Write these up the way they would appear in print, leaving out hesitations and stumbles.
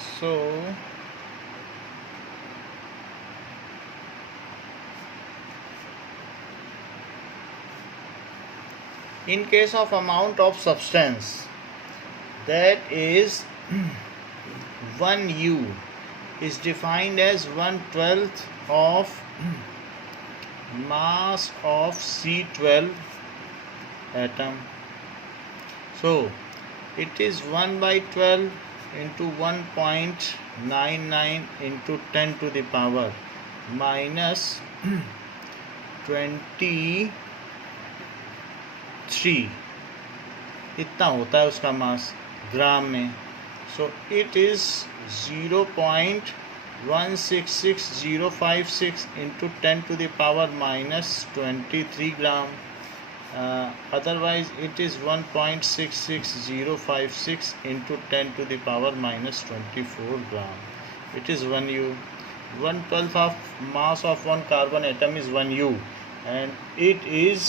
So in case of amount of substance, that is 1 U is defined as 1/12 of mass of C12 atom. So it is 1/12 into 1.99 into 10 to the power minus 23, इतना होता है उसका मास ग्राम में. So it is 0.166056 into 10 to the power minus 23 gram. Otherwise it is 1.66056 into 10 to the power minus 24 gram. It is 1 U. 1/12 of mass of one carbon atom is 1 U, and it is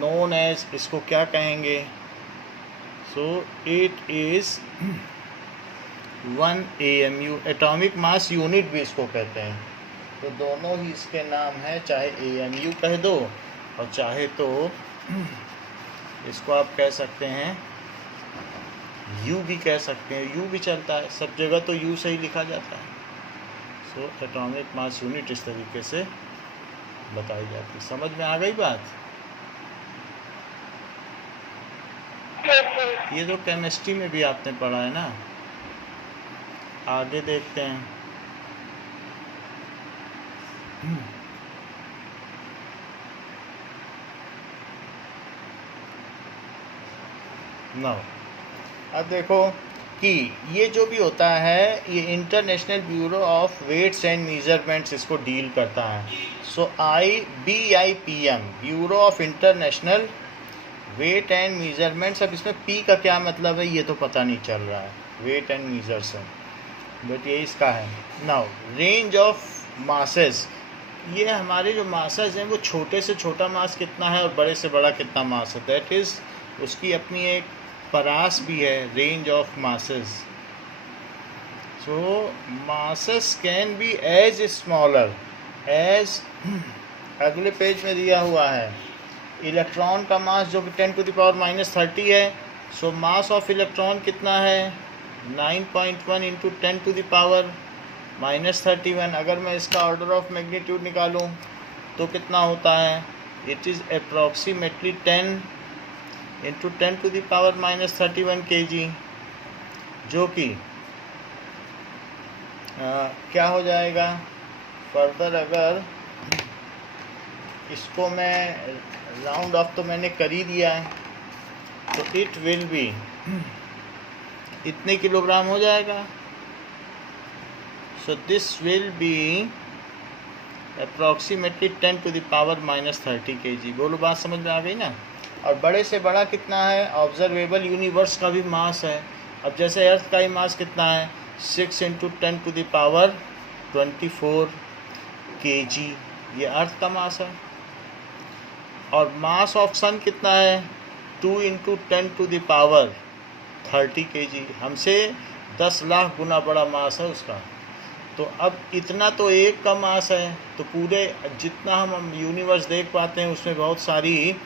known as, इसको क्या कहेंगे? So it is 1 AMU, atomic mass unit भी इसको कहते हैं. तो दोनों ही इसके नाम हैं, चाहे AMU कह दो और चाहे तो इसको आप कह सकते हैं U भी कह सकते हैं. U भी चलता है, सब जगह तो U से ही लिखा जाता है. सो एटॉमिक मास यूनिट इस तरीके से बताई जाती है. समझ में आ गई बात? ये जो केमिस्ट्री में भी आपने पढ़ा है ना. आगे देखते हैं. नाउ अब देखो कि ये जो भी होता है ये international bureau of weights and measurements इसको डील करता है. So BIPM, bureau of international weight and measurements. अब इसमें P का क्या मतलब है ये तो पता नहीं चल रहा है, वेट एंड मेजर्स है, बट ये इसका है. नाउ रेंज ऑफ मासेस, ये हमारे जो मासेस हैं वो छोटे से छोटा मास कितना है और बड़े से बड़ा कितना मास है, दैट इज़ उसकी अपनी एक परास भी है, range of masses. So masses can be as smaller as, अगले पेज में दिया हुआ है इलेक्ट्रॉन का मास जो कि 10 to the power minus 30 है. सो मास ऑफ इलेक्ट्रॉन कितना है? 9.1 into 10 to the power minus 31. अगर मैं इसका ऑर्डर ऑफ मैग्नीट्यूड निकालूं तो कितना होता है? It is approximately 10 into 10 to the power minus 31 kg, जो कि क्या हो जाएगा फर्दर. अगर इसको मैं राउंड ऑफ तो मैंने कर ही दिया है, तो इट विल बी इतने किलोग्राम हो जाएगा. So this will be approximately 10 to the power minus 30 kg. बोलो बात समझ में आ गई ना. और बड़े से बड़ा कितना है? ऑब्जर्वेबल यूनिवर्स का भी मास है. अब जैसे अर्थ का ही मास कितना है? 6 into 10 to the power 24 kg, ये अर्थ का मास है. और मास ऑफ सन कितना है? 2 into 10 to the power 30 kg, हमसे 10 लाख गुना बड़ा मास है उसका. तो अब इतना तो एक का मास है, तो पूरे जितना हम यूनिवर्स देख पाते हैं उसमें बहुत सारी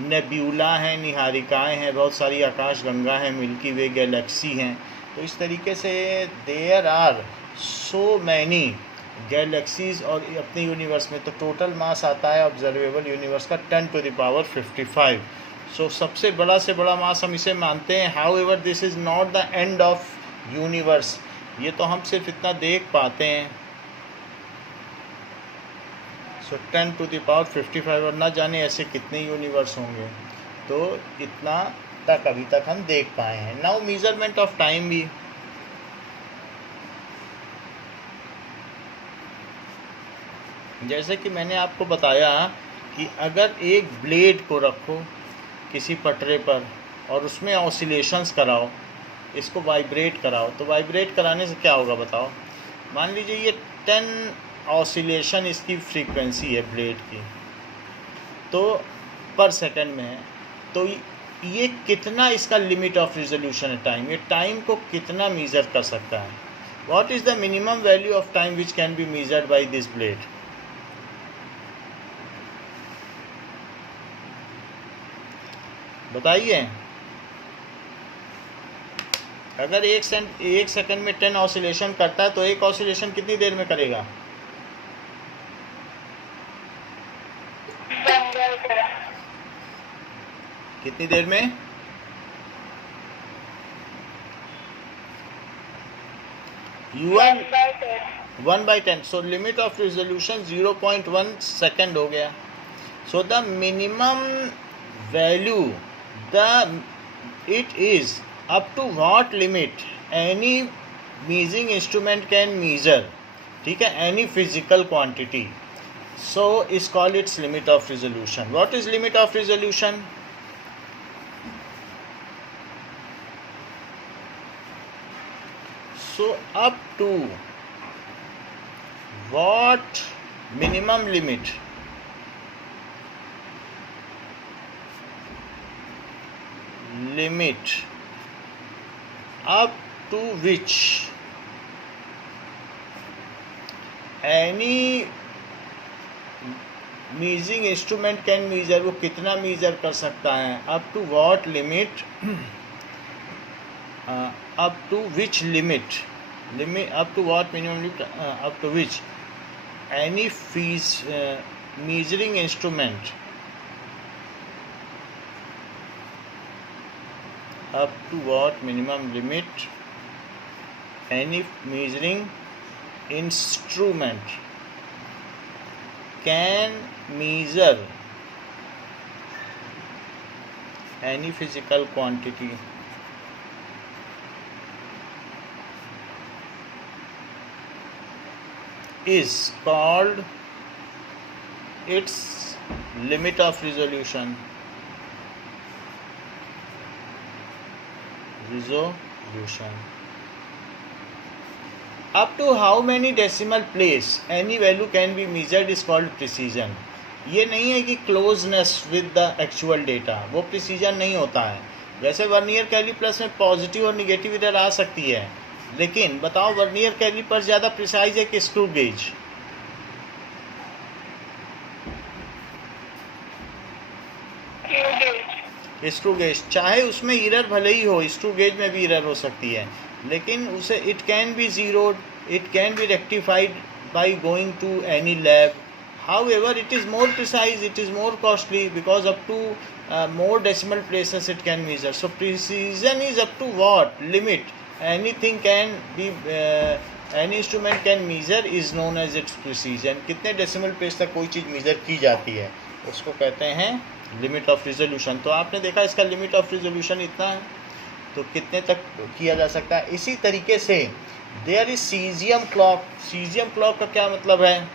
नेब्यूला हैं, निहारिकाएं हैं, बहुत सारी आकाशगंगा हैं, मिल्की वे गैलेक्सी हैं. तो इस तरीके से there are so many galaxies और अपने यूनिवर्स में. तो टोटल मास आता है ऑब्जर्वेबल यूनिवर्स का 10 to the power 55. सो सबसे बड़ा से बड़ा मास हम इसे मानते हैं. How ever this is not the end of universe, ये तो हम सिर्फ इतना देख पाते हैं. सो 10 to the power 55, और ना जाने ऐसे कितने यूनिवर्स होंगे. तो इतना तक अभी तक हम देख पाए हैं. नाउ मेजरमेंट ऑफ टाइम भी. जैसे कि मैंने आपको बताया कि अगर एक ब्लेड को रखो किसी पटरे पर और उसमें ऑसिलेशंस कराओ, इसको वाइब्रेट कराओ, तो वाइब्रेट कराने से क्या होगा बताओ. मान लीजिए ये 10 ऑसिलेशन इसकी फ्रीक्वेंसी है ब्लेड की, तो पर सेकंड में है. तो ये कितना इसका लिमिट ऑफ रिजोल्यूशन है टाइम, ये टाइम को कितना मीज़र कर सकता है. What is the minimum value of time which can be measured by this blade. बताइए. अगर एक सेकंड में 10 ऑसिलेशन करता है तो एक ऑसिलेशन कितनी देर में करेगा. कितनी देर में. 1/10. So limit of resolution 0.1 second हो गया. So the minimum value it is up to what limit any measuring instrument can measure, ठीक है, any physical quantity. So is called its limit of resolution. What is limit of resolution? So up to what minimum limit up to which any measuring instrument can measure, वो कितना measure कर सकता है. up to what limit up to which limit up to what minimum limit up to which any measuring instrument up to what minimum limit any measuring instrument can measure any physical quantity is called its limit of resolution. Up to how many decimal place any value can be measured is called precision. ये नहीं है कि closeness with the actual data, वो precision नहीं होता है. वैसे vernier callipers में पॉजिटिव और निगेटिव एरर आ सकती है, लेकिन बताओ वर्नियर कैलिपर ज़्यादा प्रिसाइज है कि स्क्रू गेज. स्क्रू गेज, चाहे उसमें एरर भले ही हो, स्क्रू गेज में भी एरर हो सकती है, लेकिन उसे it can be zeroed, it can be rectified by going to any lab. However, it is more precise, it is more costly because up to more decimal places it can measure. So precision is up to what limit anything can be any instrument can measure is known as its precision. कितने decimal place तक कोई चीज़ major की जाती है उसको कहते हैं limit of resolution. तो आपने देखा इसका लिमिट ऑफ रिजोल्यूशन इतना है, तो कितने तक किया जा सकता है. इसी तरीके से there is caesium clock. Caesium clock का क्या मतलब है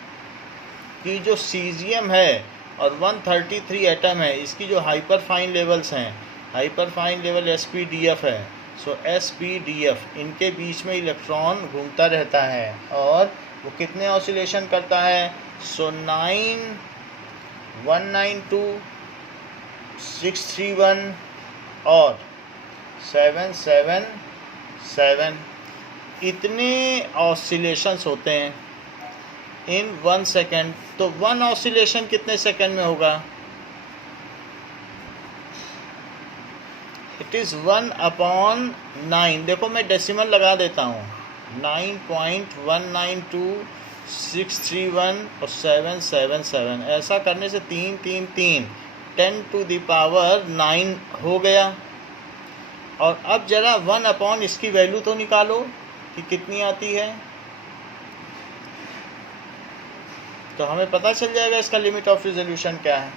कि जो सीजियम है और 133 एटम है, इसकी जो हाइपर फाइन लेवल्स हैं, हाइपर फाइन लेवल SPDF है. सो SPDF इनके बीच में इलेक्ट्रॉन घूमता रहता है और वो कितने ऑसिलेशन करता है. सो 9, 192, 631 और 777 इतने ऑसिलेशंस होते हैं इन 1 सेकेंड. तो 1 ऑसिलेशन कितने सेकेंड में होगा. It is 1/9. देखो मैं डेसिमल लगा देता हूँ. 9.192,631 और 777. ऐसा करने से 3 3 3 10 to the power 9 हो गया. और अब जरा 1/ इसकी वैल्यू तो निकालो कि कितनी आती है, तो हमें पता चल जाएगा इसका लिमिट ऑफ रिजोल्यूशन क्या है.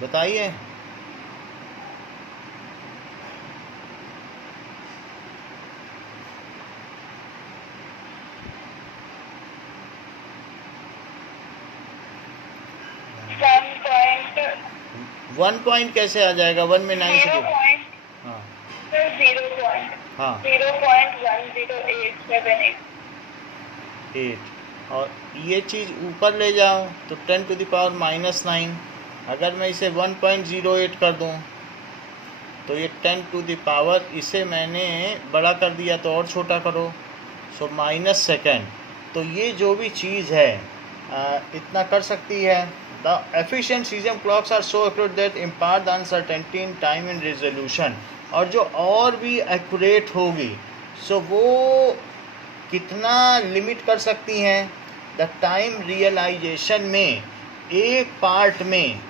बताइए. 1 पॉइंट कैसे आ जाएगा? 1 में 9 से 0. हाँ Sir, 0. हाँ 0.10878. 8, और ये चीज़ ऊपर ले जाओ तो 10⁻⁻9। अगर मैं इसे 1.08 कर दूं तो ये 10⁻, इसे मैंने बड़ा कर दिया तो और छोटा करो, सो माइनस सेकेंड। तो ये जो भी चीज़ है इतना कर सकती है। The efficient caesium clocks are so accurate that impart the uncertainty in time and resolution. और जो और भी एक्यूरेट होगी सो वो कितना लिमिट कर सकती हैं? द टाइम रियलाइजेशन में, एक पार्ट में,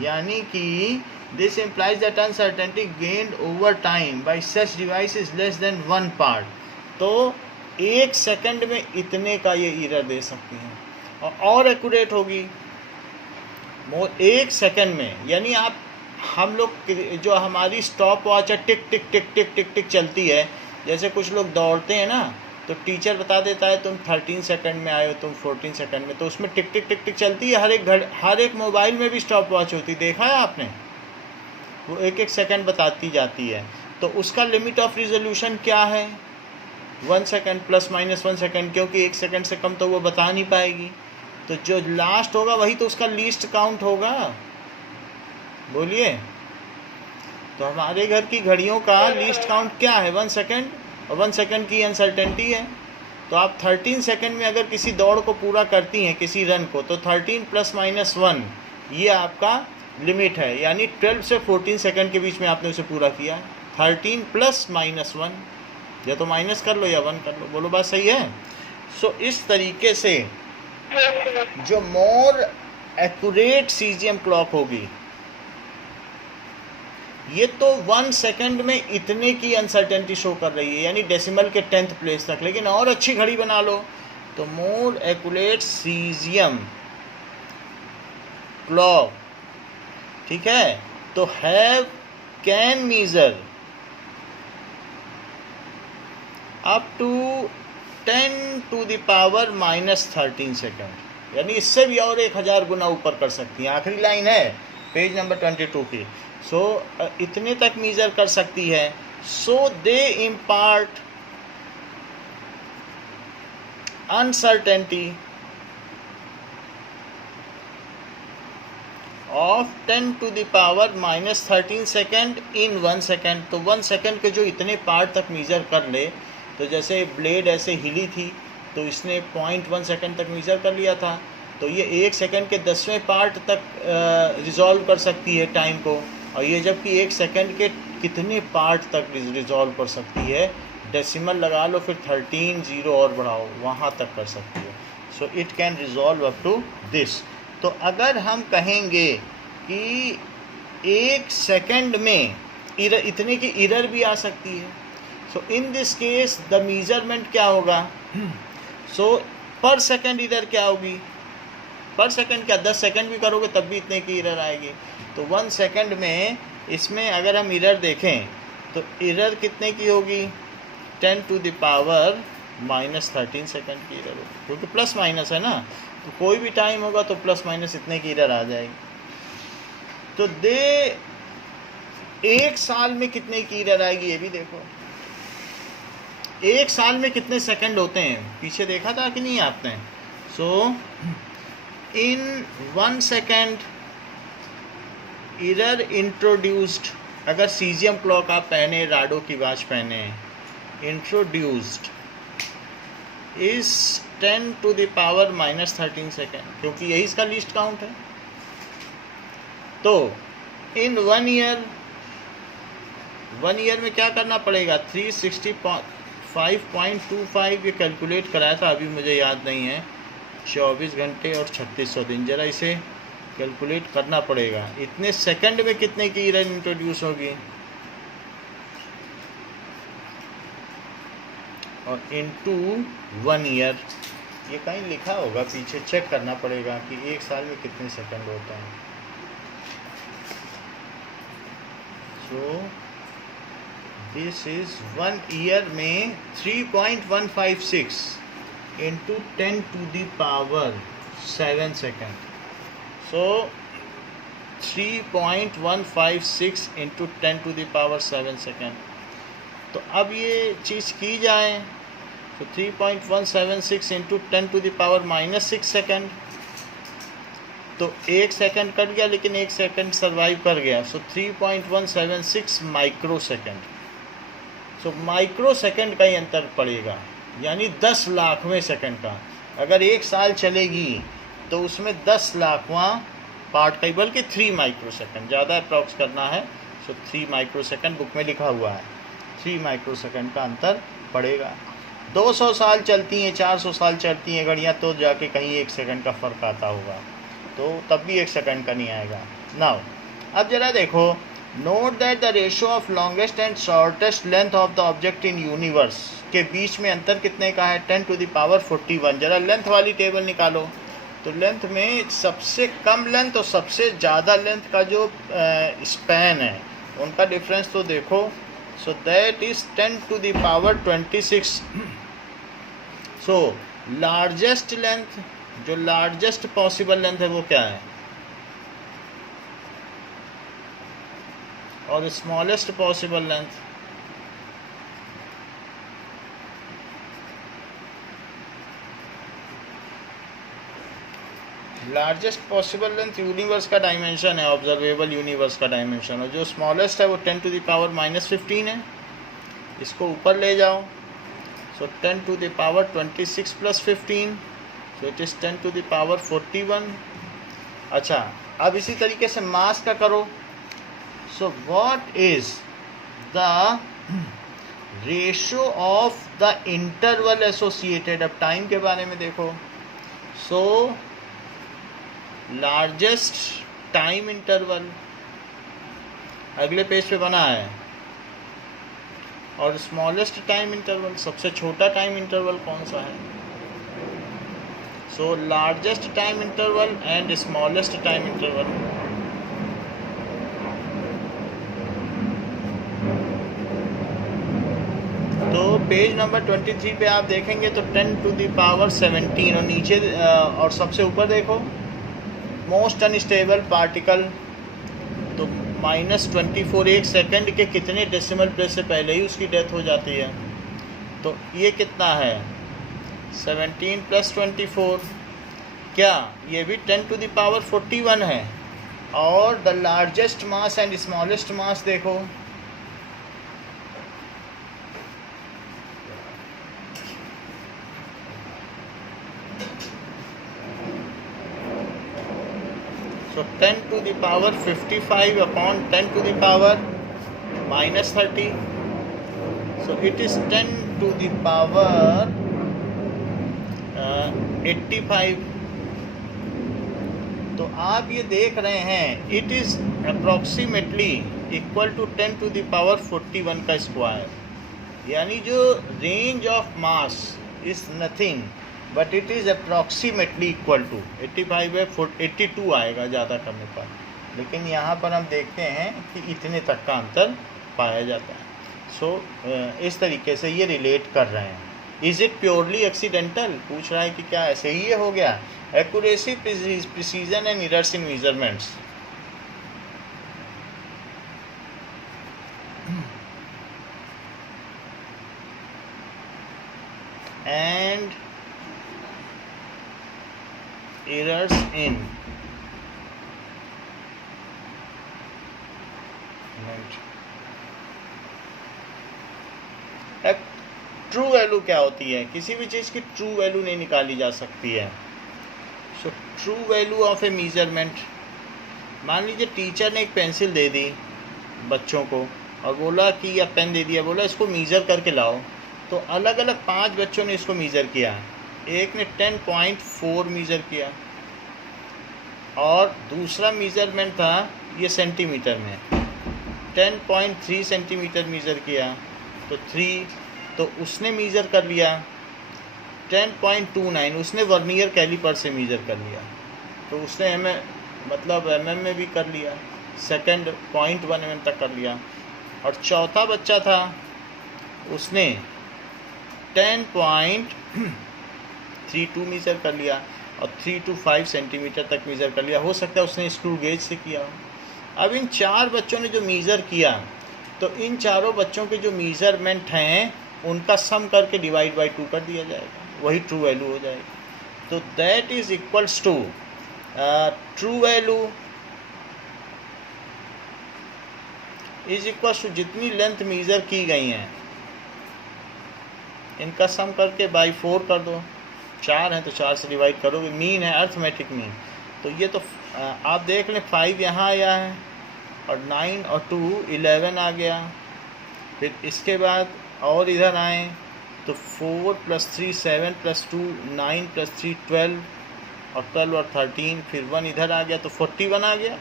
यानी कि this implies that uncertainty gained over time bye such device is less than 1 part. तो 1 सेकंड में इतने का ये एरर दे सकती हैं और एक्यूरेट होगी 1 सेकंड में। यानी आप, हम लोग जो हमारी स्टॉप वॉच है टिक टिक टिक टिक टिक टिक चलती है, जैसे कुछ लोग दौड़ते हैं ना तो टीचर बता देता है तुम 13 सेकंड में आए हो, तुम 14 सेकंड में, तो उसमें टिक टिक टिक टिक चलती है। हर एक मोबाइल में भी स्टॉप वॉच होती, देखा है आपने? वो 1-1 सेकंड बताती जाती है। तो उसका लिमिट ऑफ रिजोल्यूशन क्या है? 1 सेकंड ±1 सेकंड, क्योंकि 1 सेकंड से कम तो वो बता नहीं पाएगी। तो जो लास्ट होगा वही तो उसका लीस्ट काउंट होगा। बोलिए, तो हमारे घर की घड़ियों का लीस्ट काउंट क्या है? 1 सेकंड, और 1 सेकंड की अनसर्टेनिटी है। तो आप 13 सेकंड में अगर किसी दौड़ को पूरा करती हैं, किसी रन को, तो 13 ± 1 ये आपका लिमिट है। यानी 12 से 14 सेकंड के बीच में आपने उसे पूरा किया। 13 ± 1, या तो माइनस कर लो या 1 कर लो। बोलो, बात सही है? सो इस तरीके से जो मोर एक्यूरेट सीजियम क्लॉक होगी, ये तो 1 सेकंड में इतने की अनसर्टेनिटी शो कर रही है, यानी डेसिमल के 10th प्लेस तक। लेकिन और अच्छी घड़ी बना लो तो मोर एक्यूरेट सीजियम क्लॉक, ठीक है, तो have can measure up to 10⁻⁻13 second, यानी इससे भी और 1000 गुना ऊपर कर सकती हैं। आखिरी लाइन है पेज नंबर 22 की। सो इतने तक मीजर कर सकती है। So they impart uncertainty of 10⁻⁻13 second in 1 second. तो 1 सेकेंड के जो इतने पार्ट तक मीजर कर ले, तो जैसे ब्लेड ऐसे हिली थी तो इसने 0.1 सेकेंड तक मीजर कर लिया था, तो ये 1 सेकेंड के 10वें पार्ट तक रिजॉल्व कर सकती है टाइम को। और ये जबकि 1 सेकेंड के कितने पार्ट तक रिजॉल्व कर सकती है, डेसिमल लगा लो, फिर 13 0 और बढ़ाओ, वहाँ तक कर सकती है। So it can resolve up to this. तो अगर हम कहेंगे कि 1 सेकेंड में इतने की एरर भी आ सकती है, so in this case the measurement क्या होगा? सो पर सेकेंड एरर क्या होगी? पर सेकेंड क्या, 10 सेकेंड भी करोगे तब भी इतने की एरर आएगी। तो 1 सेकेंड में इसमें अगर हम एरर देखें तो एरर कितने की होगी? 10⁻⁻13 सेकेंड की एरर होगी, क्योंकि प्लस माइनस है ना, तो कोई भी टाइम होगा तो प्लस माइनस इतने की एरर आ जाएगी। तो 1 साल में कितने की एरर आएगी ये भी देखो। 1 साल में कितने सेकंड होते हैं, पीछे देखा था कि नहीं आपने? सो इन 1 सेकेंड एरर इंट्रोड्यूस्ड, अगर सीजियम क्लॉक आप पहने, राडो की वॉच पहने, इंट्रोड्यूस्ड इज 10⁻⁻13 सेकेंड, क्योंकि यही इसका लीस्ट काउंट है। तो इन 1 ईयर में क्या करना पड़ेगा? 365.25 ये कैलकुलेट कराया था, अभी मुझे याद नहीं है, 24 घंटे और 3600 दिन। ज़रा इसे कैलकुलेट करना पड़ेगा। इतने सेकंड में कितने की एरर इंट्रोड्यूस होगी, और इनटू 1 ईयर। ये कहीं लिखा होगा पीछे, चेक करना पड़ेगा कि 1 साल में कितने सेकंड होता है। सो दिस इज 1 ईयर में 3.156 इंटू 10⁻7 सेकेंड। सो 3.156 इंटू 10⁻7 सेकेंड। तो अब ये चीज़ की जाए तो 3.176 इंटू 10⁻⁻6 सेकेंड, तो 1 सेकेंड कट गया लेकिन 1 सेकेंड सर्वाइव कर गया। सो 3.176 micro second. So micro second का ही अंतर पड़ेगा, यानी 10 लाखवें सेकेंड का। अगर 1 साल चलेगी तो उसमें 10 लाखवां पार्ट का ही, बल्कि 3 माइक्रो सेकेंड, ज़्यादा अप्रॉक्स करना है। सो 3 माइक्रो सेकेंड बुक में लिखा हुआ है, 3 माइक्रो सेकेंड का अंतर पड़ेगा। 200 साल चलती हैं, 400 साल चलती हैं घड़ियाँ, तो जाके कहीं 1 सेकेंड का फ़र्क आता होगा, तो तब भी 1 सेकेंड का नहीं आएगा। नाउ अब जरा देखो, note that the ratio of longest and shortest length of the object in universe के बीच में अंतर कितने का है? 10⁻41। जरा लेंथ वाली टेबल निकालो। तो लेंथ में सबसे कम लेंथ और सबसे ज़्यादा लेंथ का जो स्पैन है उनका डिफरेंस तो देखो। So that is 10⁻26। So largest length, जो लार्जेस्ट पॉसिबल लेंथ है वो क्या है, और smallest possible length. Largest possible length universe का डायमेंशन है, ऑब्जर्वेबल यूनिवर्स का डायमेंशन, और जो स्मॉलेस्ट है वो 10⁻⁻15 है। इसको ऊपर ले जाओ। सो 10⁻26 + 15, सो इट इज़ 10⁻41। अच्छा, अब इसी तरीके से मास का करो। So what is the ratio of the interval associated. अब टाइम के बारे में देखो। सो लार्जेस्ट टाइम इंटरवल अगले पेज पे बना है, और स्मॉलेस्ट टाइम इंटरवल, सबसे छोटा टाइम इंटरवल कौन सा है? So largest time interval and smallest time interval. तो पेज नंबर 23 पे आप देखेंगे तो 10⁻17, और नीचे और सबसे ऊपर देखो मोस्ट अनस्टेबल पार्टिकल, तो -24। 1 सेकंड के कितने डेसिमल प्लेस से पहले ही उसकी डेथ हो जाती है। तो ये कितना है? 17 + 24, क्या ये भी 10⁻41 है? और the largest mass and smallest mass देखो। So 10⁻55 upon 10⁻−30. So it is 10⁻85. तो आप ये देख रहे हैं, it is approximately equal to 10⁻41 का स्क्वायर। यानी जो range of mass is nothing but it is approximately equal to 85 है, 82 आएगा ज़्यादा करने पर। लेकिन यहाँ पर हम देखते हैं कि इतने तक का अंतर पाया जाता है। सो इस तरीके से ये रिलेट कर रहे हैं। इज़ इट प्योरली एक्सीडेंटल, पूछ रहा है कि क्या ऐसे ही ये हो गया। Accuracy, precision and errors in measurements. And errors in true value क्या होती है? किसी भी चीज़ की ट्रू वैल्यू नहीं निकाली जा सकती है। So true value of A measurement, मान लीजिए टीचर ने एक पेंसिल दे दी बच्चों को और बोला कि, या पेन दे दिया, बोला इसको मीज़र करके लाओ। तो अलग अलग 5 बच्चों ने इसको मीज़र किया। एक ने 10.4 मीज़र किया, और दूसरा मीज़रमेंट था ये सेंटीमीटर में, 10.3 सेंटीमीटर मीज़र किया। तो 3 तो उसने मीज़र कर लिया। 10.29 उसने वर्नियर कैलिपर से मीज़र कर लिया, तो उसने mm में भी कर लिया। सेकंड 0.1 mm तक कर लिया। और चौथा बच्चा था, उसने 10.32 मीज़र कर लिया और 3 to 5 सेंटीमीटर तक मीज़र कर लिया। हो सकता है उसने स्क्रू गेज से किया हो। अब इन 4 बच्चों ने जो मीज़र किया, तो इन चारों बच्चों के जो मीज़रमेंट हैं उनका सम करके डिवाइड बाई 2 कर दिया जाएगा, वही ट्रू वैल्यू हो जाएगी। तो that is equals to true value is equals to जितनी लेंथ मीज़र की गई हैं इनका सम करके बाई 4 कर दो। 4 हैं तो 4 से डिवाइड करोगे, मीन है, अर्थमेटिक मीन। तो ये तो आप देख लें 5 यहाँ आया है और 9 और 2 11 आ गया। फिर इसके बाद और इधर आए तो 4 + 3 7 + 2 9 + 3 12 और 12 और 13, फिर 1 इधर आ गया तो 41 आ गया।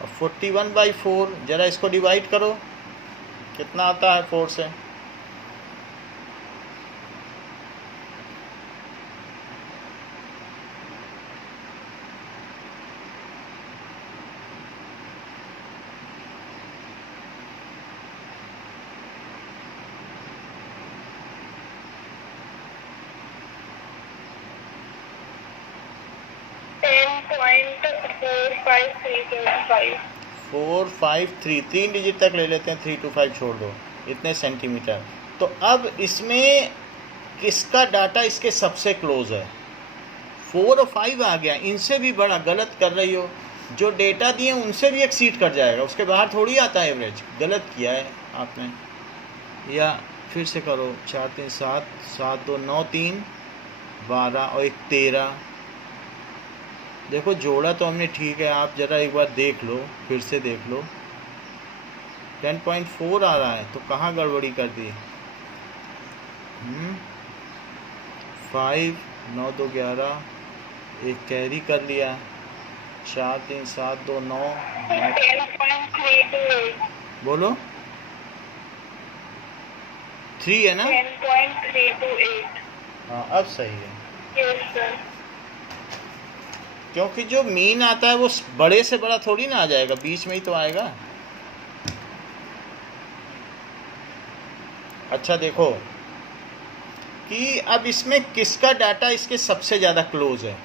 और 41/4 ज़रा इसको डिवाइड करो, कितना आता है 4 से? फोर 5 3 3 डिजिट तक ले लेते हैं, 3 to 5 छोड़ दो, इतने सेंटीमीटर। तो अब इसमें किसका डाटा इसके सबसे क्लोज है? 4 और 5 आ गया, इनसे भी बड़ा गलत कर रही हो, जो डेटा दिए उनसे भी एक्सीड कर जाएगा, उसके बाहर थोड़ी आता है एवरेज। गलत किया है आपने, या फिर से करो। 4 3 7 7 2 9 3 12 और 1 13। देखो जोड़ा तो हमने ठीक है, आप ज़रा एक बार देख लो, फिर से देख लो। 10.4 आ रहा है, तो कहाँ गड़बड़ी कर दी? 5 9 2 11, एक कैरी कर लिया। 4 3 7 2 9 बोलो 3 है ना? 10.328। हाँ अब सही है, यस सर। क्योंकि जो मीन आता है वो बड़े से बड़ा थोड़ी ना आ जाएगा, बीच में ही तो आएगा। अच्छा देखो कि अब इसमें किसका डाटा इसके सबसे ज़्यादा क्लोज है।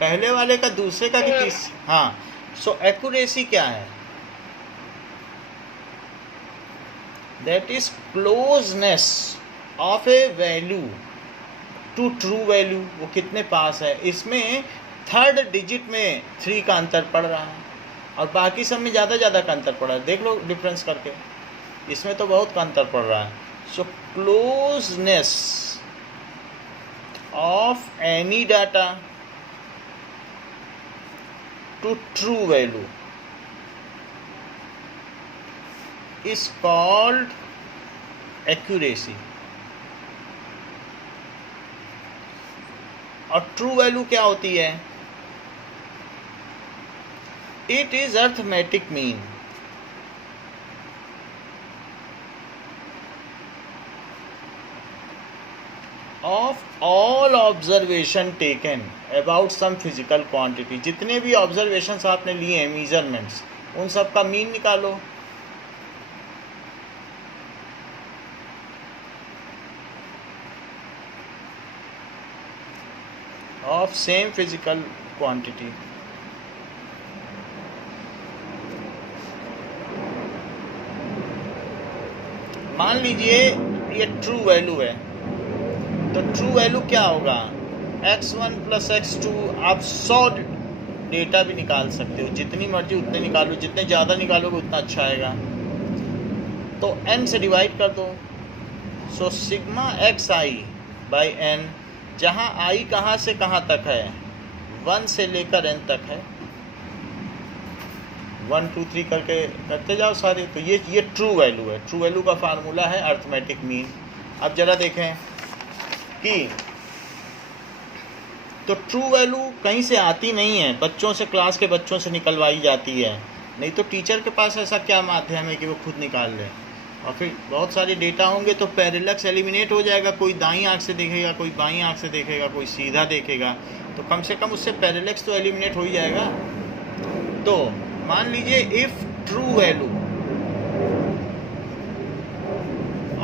पहले वाले का, दूसरे का कि तीस? हाँ। सो एक्यूरेसी क्या है? That is closeness of a value to true value, वो कितने पास है। इसमें थर्ड डिजिट में 3 का अंतर पड़ रहा है और बाकी सब में ज़्यादा का अंतर पड़ रहा है। देख लो डिफरेंस करके, इसमें तो बहुत का अंतर पड़ रहा है। So closeness of any data to true value is called accuracy। और ट्रू वैल्यू क्या होती है? It is arithmetic mean of all observation taken about some physical quantity. जितने भी ऑब्जर्वेशंस आपने लिए हैं, मीजरमेंट्स, उन सब का मीन निकालो। Of same physical quantity. मान लीजिए ये ट्रू वैल्यू है, तो ट्रू वैल्यू क्या होगा? x1 + x2। आप 100 डेटा भी निकाल सकते हो, जितनी मर्जी उतने निकालो, जितने ज़्यादा निकालोगे उतना अच्छा आएगा। तो n से डिवाइड कर दो। सो सिग्मा xi/n, जहाँ i कहाँ से कहाँ तक है? 1 से लेकर n तक है। 1 2 3 करके करते जाओ सारे। तो ये ट्रू वैल्यू है। ट्रू वैल्यू का फार्मूला है अर्थमेटिक मीन। अब जरा देखें कि तो ट्रू वैल्यू कहीं से आती नहीं है, बच्चों से, क्लास के बच्चों से निकलवाई जाती है। नहीं तो टीचर के पास ऐसा क्या माध्यम है कि वो खुद निकाल ले। और फिर बहुत सारे डेटा होंगे तो पैरेलक्स एलिमिनेट हो जाएगा। कोई दाईं आंख से देखेगा, कोई बाईं आंख से देखेगा, कोई सीधा देखेगा, तो कम से कम उससे पैरेलक्स तो एलिमिनेट हो ही जाएगा। तो मान लीजिए if true value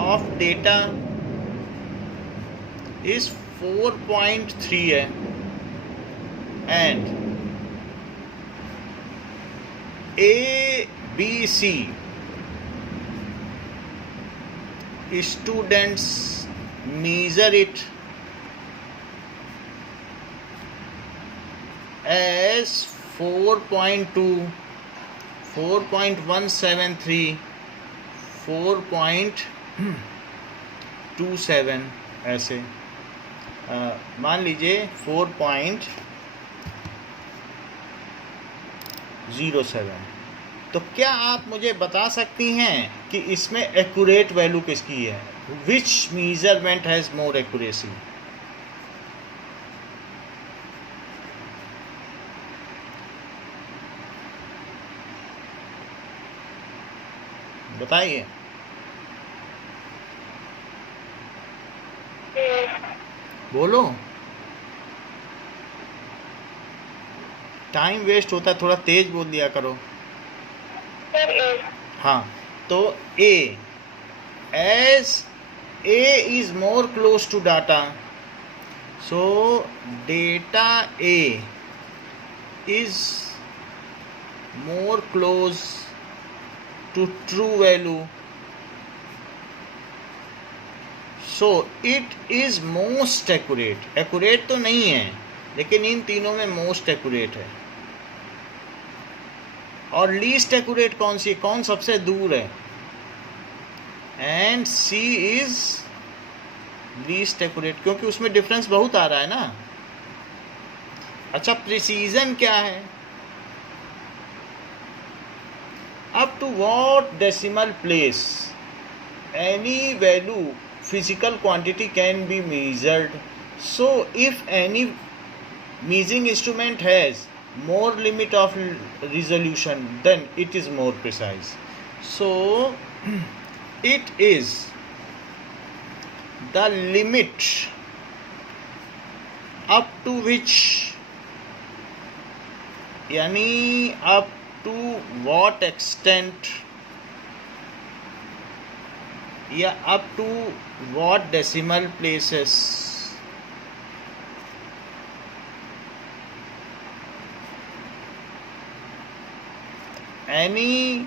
of data is 4.3 है and ABC students measure it as 4.2, 4.173, 4.27 ऐसे मान लीजिए 4.07। तो क्या आप मुझे बता सकती हैं कि इसमें एक्यूरेट वैल्यू किसकी है? विच मेजरमेंट हैज़ मोर एक्यूरेसी? बताइए। बोलो, टाइम वेस्ट होता है, थोड़ा तेज बोल दिया करो। हाँ, तो A, as A is more close to data, so data A is more close to true value, so it is most accurate. Accurate तो नहीं है, लेकिन इन तीनों में most accurate है। और लीस्ट एक्यूरेट कौन सी, कौन सबसे दूर है? And C is least accurate, क्योंकि उसमें डिफरेंस बहुत आ रहा है ना। अच्छा, प्रिसीजन क्या है? Up to what decimal place any value physical quantity can be measured, so if any measuring instrument has more limit of resolution, then it is more precise. So it is the limit up to which, यानी up to what extent या up to what decimal places any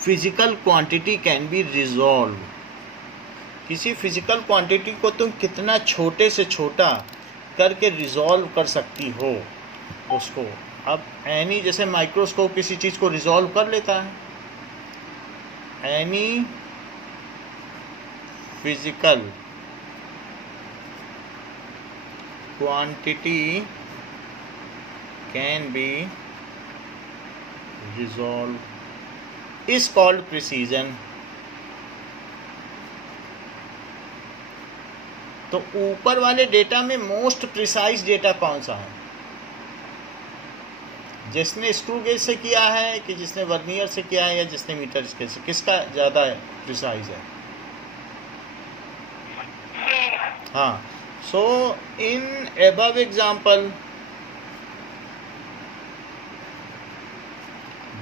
physical quantity can be resolve. किसी physical quantity को तुम कितना छोटे से छोटा करके रिजॉल्व कर सकती हो उसको। अब एनी, जैसे माइक्रोस्कोप किसी चीज़ को रिजॉल्व कर लेता है। Any physical quantity can B resolve is called precision। तो ऊपर वाले डेटा में मोस्ट प्रिसाइज डेटा कौन सा है? जिसने स्क्रू गेज से किया है कि जिसने वर्नियर से किया है या जिसने मीटर स्केल से, किसका ज़्यादा प्रिसाइज है? हाँ, सो इन above example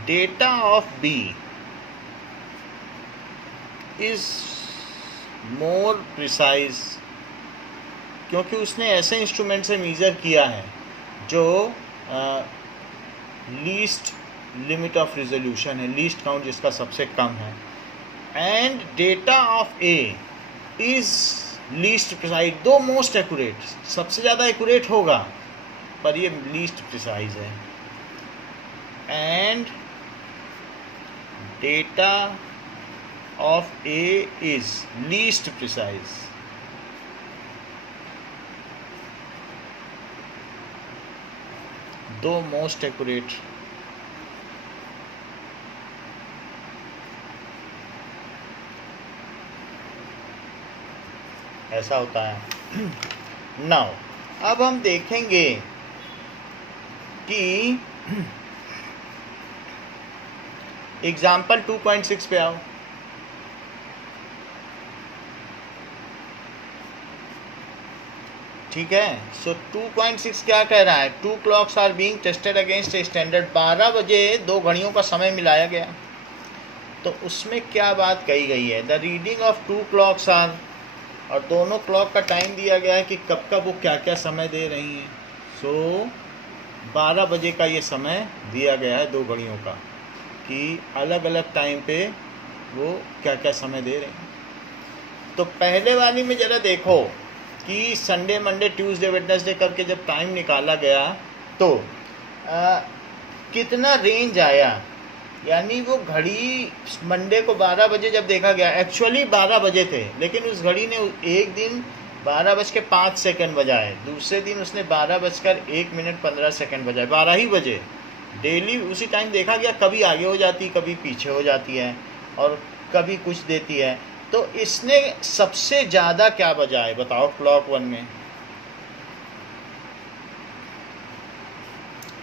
data of B is more precise, क्योंकि उसने ऐसे इंस्ट्रूमेंट से मेज़र किया है जो लीस्ट लिमिट ऑफ रिजोल्यूशन है, लीस्ट काउंट जिसका सबसे कम है। And data of A is least precise, दो मोस्ट एक्यूरेट, सबसे ज़्यादा एक्यूरेट होगा पर ये लीस्ट प्रिसाइज है। And data of A is least precise। दो मोस्ट एक्यूरेट। ऐसा होता है। नाउ अब हम देखेंगे कि एग्जाम्पल 2.6 पे आओ। ठीक है, सो 2.6 क्या कह रहा है? 2 clocks are being tested against a standard. 12 बजे 2 घड़ियों का समय मिलाया गया। तो उसमें क्या बात कही गई है? The reading of 2 clocks are और दोनों क्लॉक का टाइम दिया गया है कि कब कब वो क्या क्या समय दे रही हैं। सो 12 बजे का ये समय दिया गया है दो घड़ियों का, कि अलग अलग टाइम पे वो क्या क्या समय दे रहे हैं। तो पहले वाली में ज़रा देखो कि संडे मंडे ट्यूसडे वेडनेसडे करके जब टाइम निकाला गया तो कितना रेंज आया, यानी वो घड़ी मंडे को 12 बजे जब देखा गया, एक्चुअली 12 बजे थे, लेकिन उस घड़ी ने एक दिन 12:05 बजाए, दूसरे दिन उसने 12:01:15 बजाए, 12 ही बजे डेली उसी टाइम देखा गया। कभी आगे हो जाती, कभी पीछे हो जाती है, और कभी कुछ देती है। तो इसने सबसे ज़्यादा क्या बजाए बताओ क्लॉक वन में?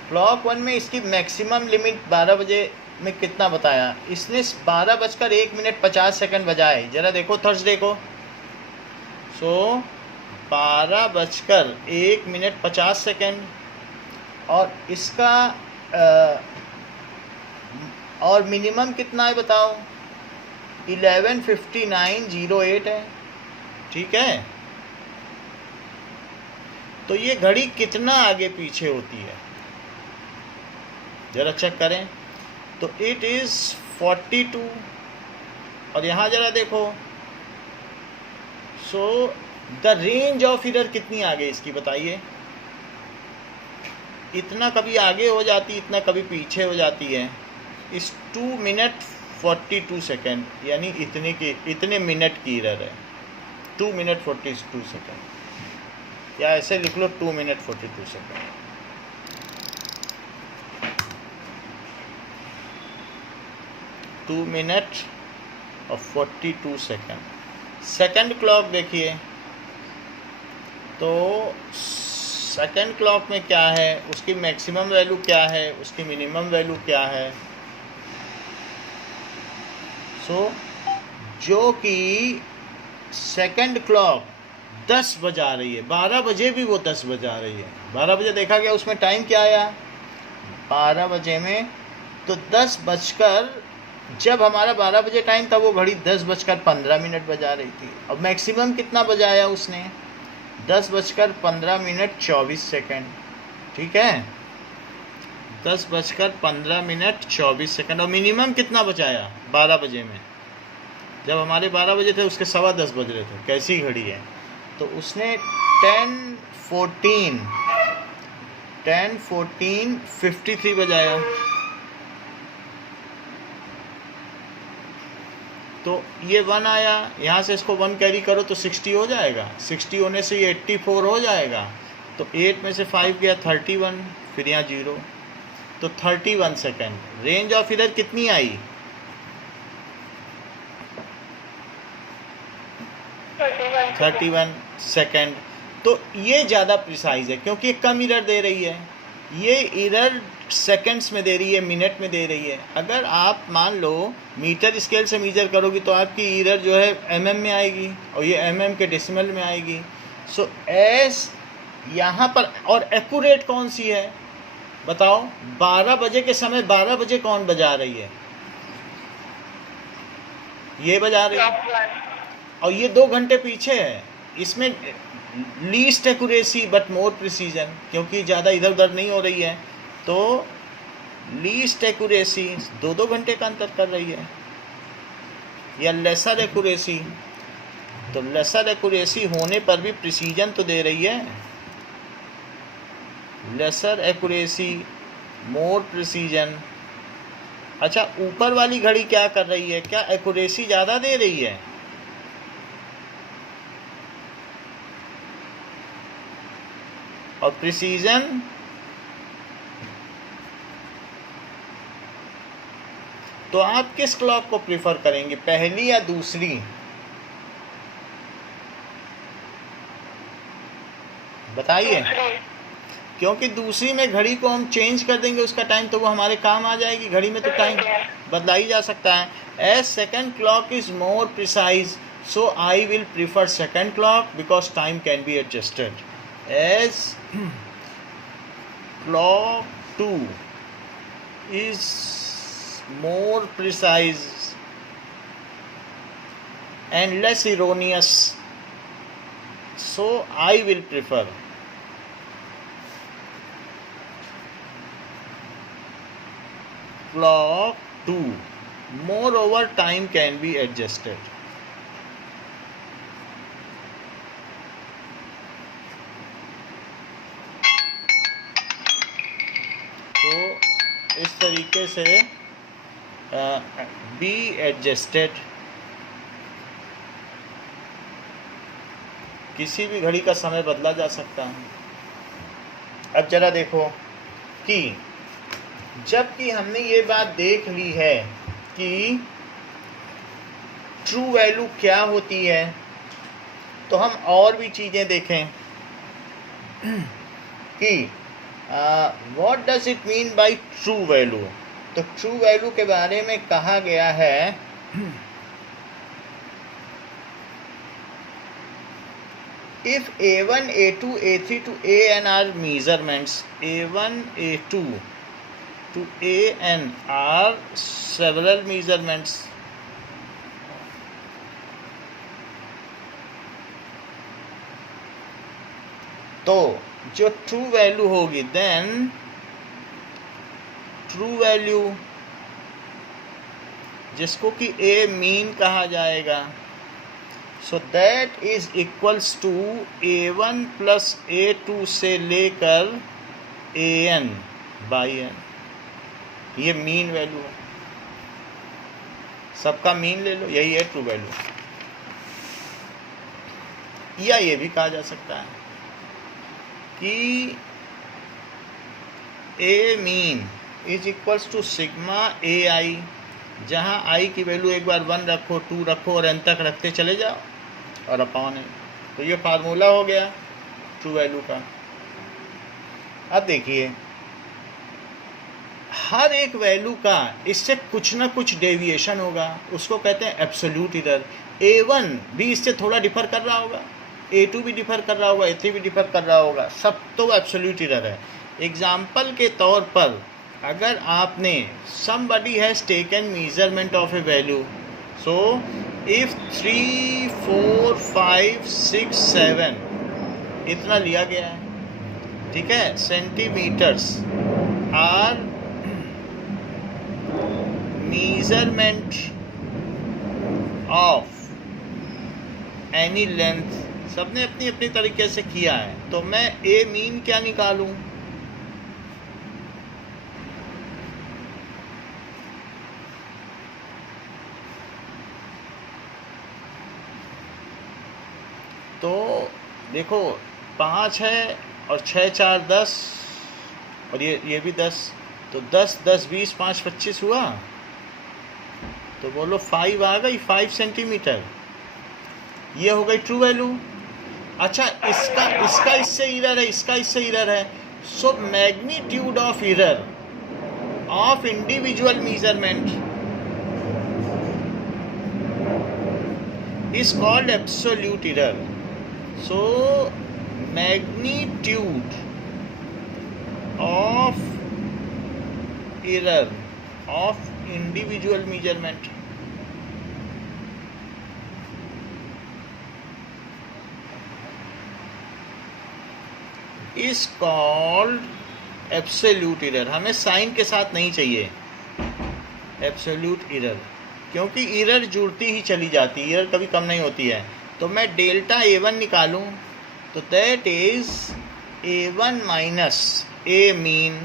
क्लॉक वन में इसकी मैक्सिमम लिमिट 12 बजे में कितना बताया इसने? 12:01:50 बजाए। ज़रा देखो थर्सडे को। सो 12:01:50, और इसका और मिनिमम कितना है बताओ? 11:59:08 है। ठीक है, तो ये घड़ी कितना आगे पीछे होती है ज़रा चेक करें। तो इट इज़ 42, और यहाँ ज़रा देखो। So the range of error कितनी आगे इसकी बताइए? इतना कभी आगे हो जाती, इतना कभी पीछे हो जाती है। इस 2 मिनट 42 सेकेंड, यानी इतने मिनट की एरर है। 2 मिनट 42 सेकेंड, या ऐसे लिख लो 2 मिनट 42 सेकेंड। टू मिनट और 42 सेकेंड। सेकेंड क्लॉक देखिए, तो सेकेंड क्लॉक में क्या है, उसकी मैक्सिमम वैल्यू क्या है, उसकी मिनिमम वैल्यू क्या है। सो जो कि सेकेंड क्लॉक 10 बजा रही है, 12 बजे भी वो 10 बजा रही है। 12 बजे देखा गया, उसमें टाइम क्या आया 12 बजे में? तो 10 बजकर, जब हमारा 12 बजे टाइम था, वो घड़ी 10:15 बजा रही थी। अब मैक्सिमम कितना बजाया उसने? 10:15:24। ठीक है, 10:15:24, और मिनिमम कितना बचाया 12 बजे में? जब हमारे 12 बजे थे, उसके 10:15 बज रहे थे। कैसी घड़ी है? तो उसने 10:14:53 बजाया। तो ये 1 आया, यहाँ से इसको 1 कैरी करो तो 60 हो जाएगा। 60 होने से ये 84 हो जाएगा। तो 8 में से 5 गया 31, फिर यहाँ 0, तो 31 सेकेंड। रेंज ऑफ एरर कितनी आई? 31 सेकेंड। तो ये ज़्यादा प्रिसाइज है, क्योंकि ये कम एरर दे रही है। ये एरर सेकंड्स में दे रही है, मिनट में दे रही है। अगर आप मान लो मीटर स्केल से मीजर करोगी तो आपकी एरर जो है mm में आएगी, और ये mm के डेसिमल में आएगी। सो एस यहाँ पर, और एक्यूरेट कौन सी है बताओ? 12 बजे के समय 12 बजे कौन बजा रही है? ये बजा रही है, और ये 2 घंटे पीछे है। इसमें least accuracy but more precision, क्योंकि ज़्यादा इधर उधर नहीं हो रही है, तो लीस्ट एक्यूरेसी 2 घंटे का अंतर कर रही है। या लेसर एक्यूरेसी, तो लेसर एक्यूरेसी होने पर भी प्रिसीजन तो दे रही है। Lesser accuracy, more precision. अच्छा, ऊपर वाली घड़ी क्या कर रही है? क्या एक्यूरेसी ज़्यादा दे रही है? और प्रिसीजन? तो आप किस क्लॉक को प्रीफर करेंगे, पहली या दूसरी? बताइए। क्योंकि दूसरी में घड़ी को हम चेंज कर देंगे उसका टाइम, तो वो हमारे काम आ जाएगी। घड़ी में तो टाइम बदला ही जा सकता है। As second clock is more precise, so I will prefer second clock because time can be adjusted. As clock 2 is more precise and less erroneous So I will prefer clock 2. Moreover, time can be adjusted. तो इस तरीके से be adjusted, किसी भी घड़ी का समय बदला जा सकता है। अब जरा देखो कि जबकि हमने ये बात देख ली है कि ट्रू वैल्यू क्या होती है, तो हम और भी चीज़ें देखें कि what does it mean by true value. तो ट्रू वैल्यू के बारे में कहा गया है if a1 a2 a3 to an are measurements, a1 a2 to an are several measurements, तो जो ट्रू वैल्यू होगी देन ट्रू वैल्यू जिसको कि ए मीन कहा जाएगा, so that is equals to a1 plus a2 से लेकर an बाई n। ये मीन वैल्यू है, सबका मीन ले लो, यही है ट्रू वैल्यू। या ये भी कहा जा सकता है कि ए mean is equals to sigma A I, जहाँ आई की वैल्यू एक बार 1 रखो, 2 रखो और n तक रखते चले जाओ और अपॉन है। तो ये फार्मूला हो गया ट्रू वैल्यू का। अब देखिए हर एक वैल्यू का इससे कुछ ना कुछ डेविएशन होगा, उसको कहते हैं एब्सोल्यूट एरर। a1 भी इससे थोड़ा डिफर कर रहा होगा, a2 भी डिफर कर रहा होगा, a3 भी डिफर कर रहा होगा, सब तो एब्सोल्यूट एरर है। एग्जाम्पल के तौर पर अगर आपने somebody has taken measurement of a value, so if 3 4 5 6 7 इतना लिया गया है, ठीक है, centimetres are measurement of any length, सबने अपनी अपनी तरीके से किया है, तो मैं ए मीन क्या निकालूं? तो देखो 5 है और 6 4 10 और ये भी 10, तो 10 10 20 5 25 हुआ, तो बोलो 5 आ गई, 5 सेंटीमीटर। ये हो गई ट्रू वैल्यू। अच्छा इसका इससे इरर है, इसका इससे इरर है, so magnitude of error of individual measurement is called absolute error. So magnitude of error of individual measurement is called absolute error। हमें साइन के साथ नहीं चाहिए absolute error, क्योंकि एरर जुड़ती ही चली जाती है, एरर कभी कम नहीं होती है। तो मैं डेल्टा a1 निकालूं तो that is a1 minus a mean,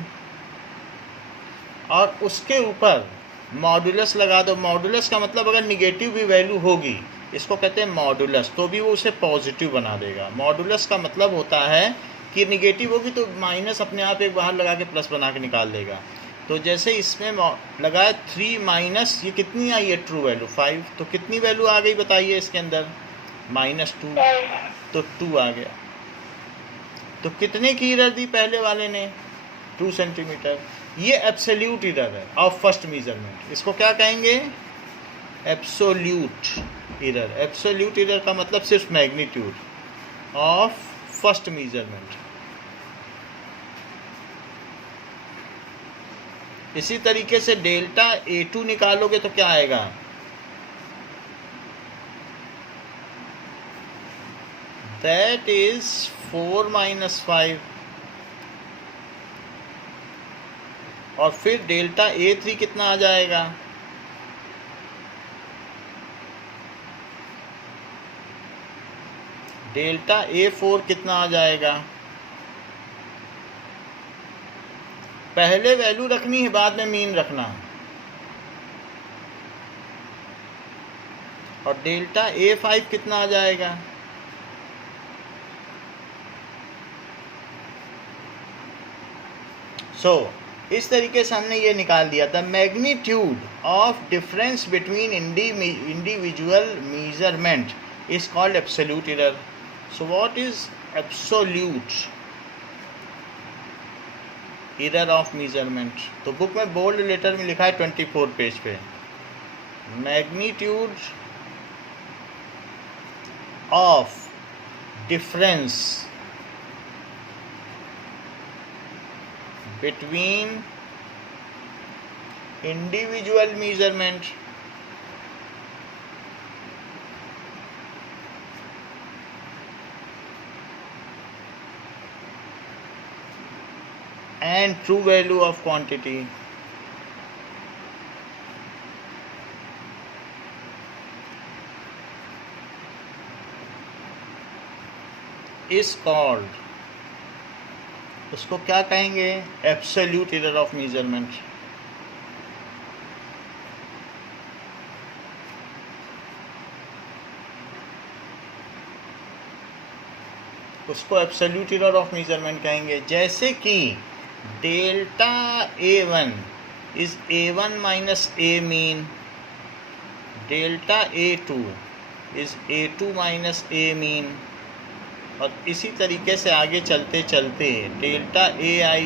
और उसके ऊपर मॉडुलस लगा दो। मॉडुलस का मतलब अगर निगेटिव भी वैल्यू होगी, इसको कहते हैं मॉडुलस, तो भी वो उसे पॉजिटिव बना देगा। मॉडुलस का मतलब होता है कि निगेटिव होगी तो माइनस अपने आप एक बाहर लगा के प्लस बना के निकाल देगा। तो जैसे इसमें लगाया 3 माइनस, ये कितनी आई है ट्रू वैल्यू 5, तो कितनी वैल्यू आ गई बताइए इसके अंदर? -2, तो 2 आ गया। तो कितने की एरर दी पहले वाले ने? 2 सेंटीमीटर। ये एब्सोल्यूट एरर है ऑफ फर्स्ट मेजरमेंट। इसको क्या कहेंगे? Absolute error. एब्सोल्यूट एरर का मतलब सिर्फ मैग्नीट्यूड ऑफ फर्स्ट मेजरमेंट। इसी तरीके से डेल्टा A2 निकालोगे तो क्या आएगा? दैट इज 4 - 5 और फिर डेल्टा A3 कितना आ जाएगा? डेल्टा A4 कितना आ जाएगा? पहले वैल्यू रखनी है, बाद में मीन रखना। और डेल्टा A5 कितना आ जाएगा? इस तरीके से हमने ये निकाल दिया था magnitude of difference between individual measurement is called absolute error. So what is absolute error of measurement? तो बुक में बोल्ड लेटर में लिखा है 24 पेज पे, magnitude of difference between individual measurement and true value of quantity is called, उसको क्या कहेंगे? Absolute error of measurement. उसको एब्सोल्यूट एरर ऑफ मेजरमेंट कहेंगे। जैसे कि delta A1 is A1 minus A mean, delta A2 is A2 minus A mean, और इसी तरीके से आगे चलते चलते delta AI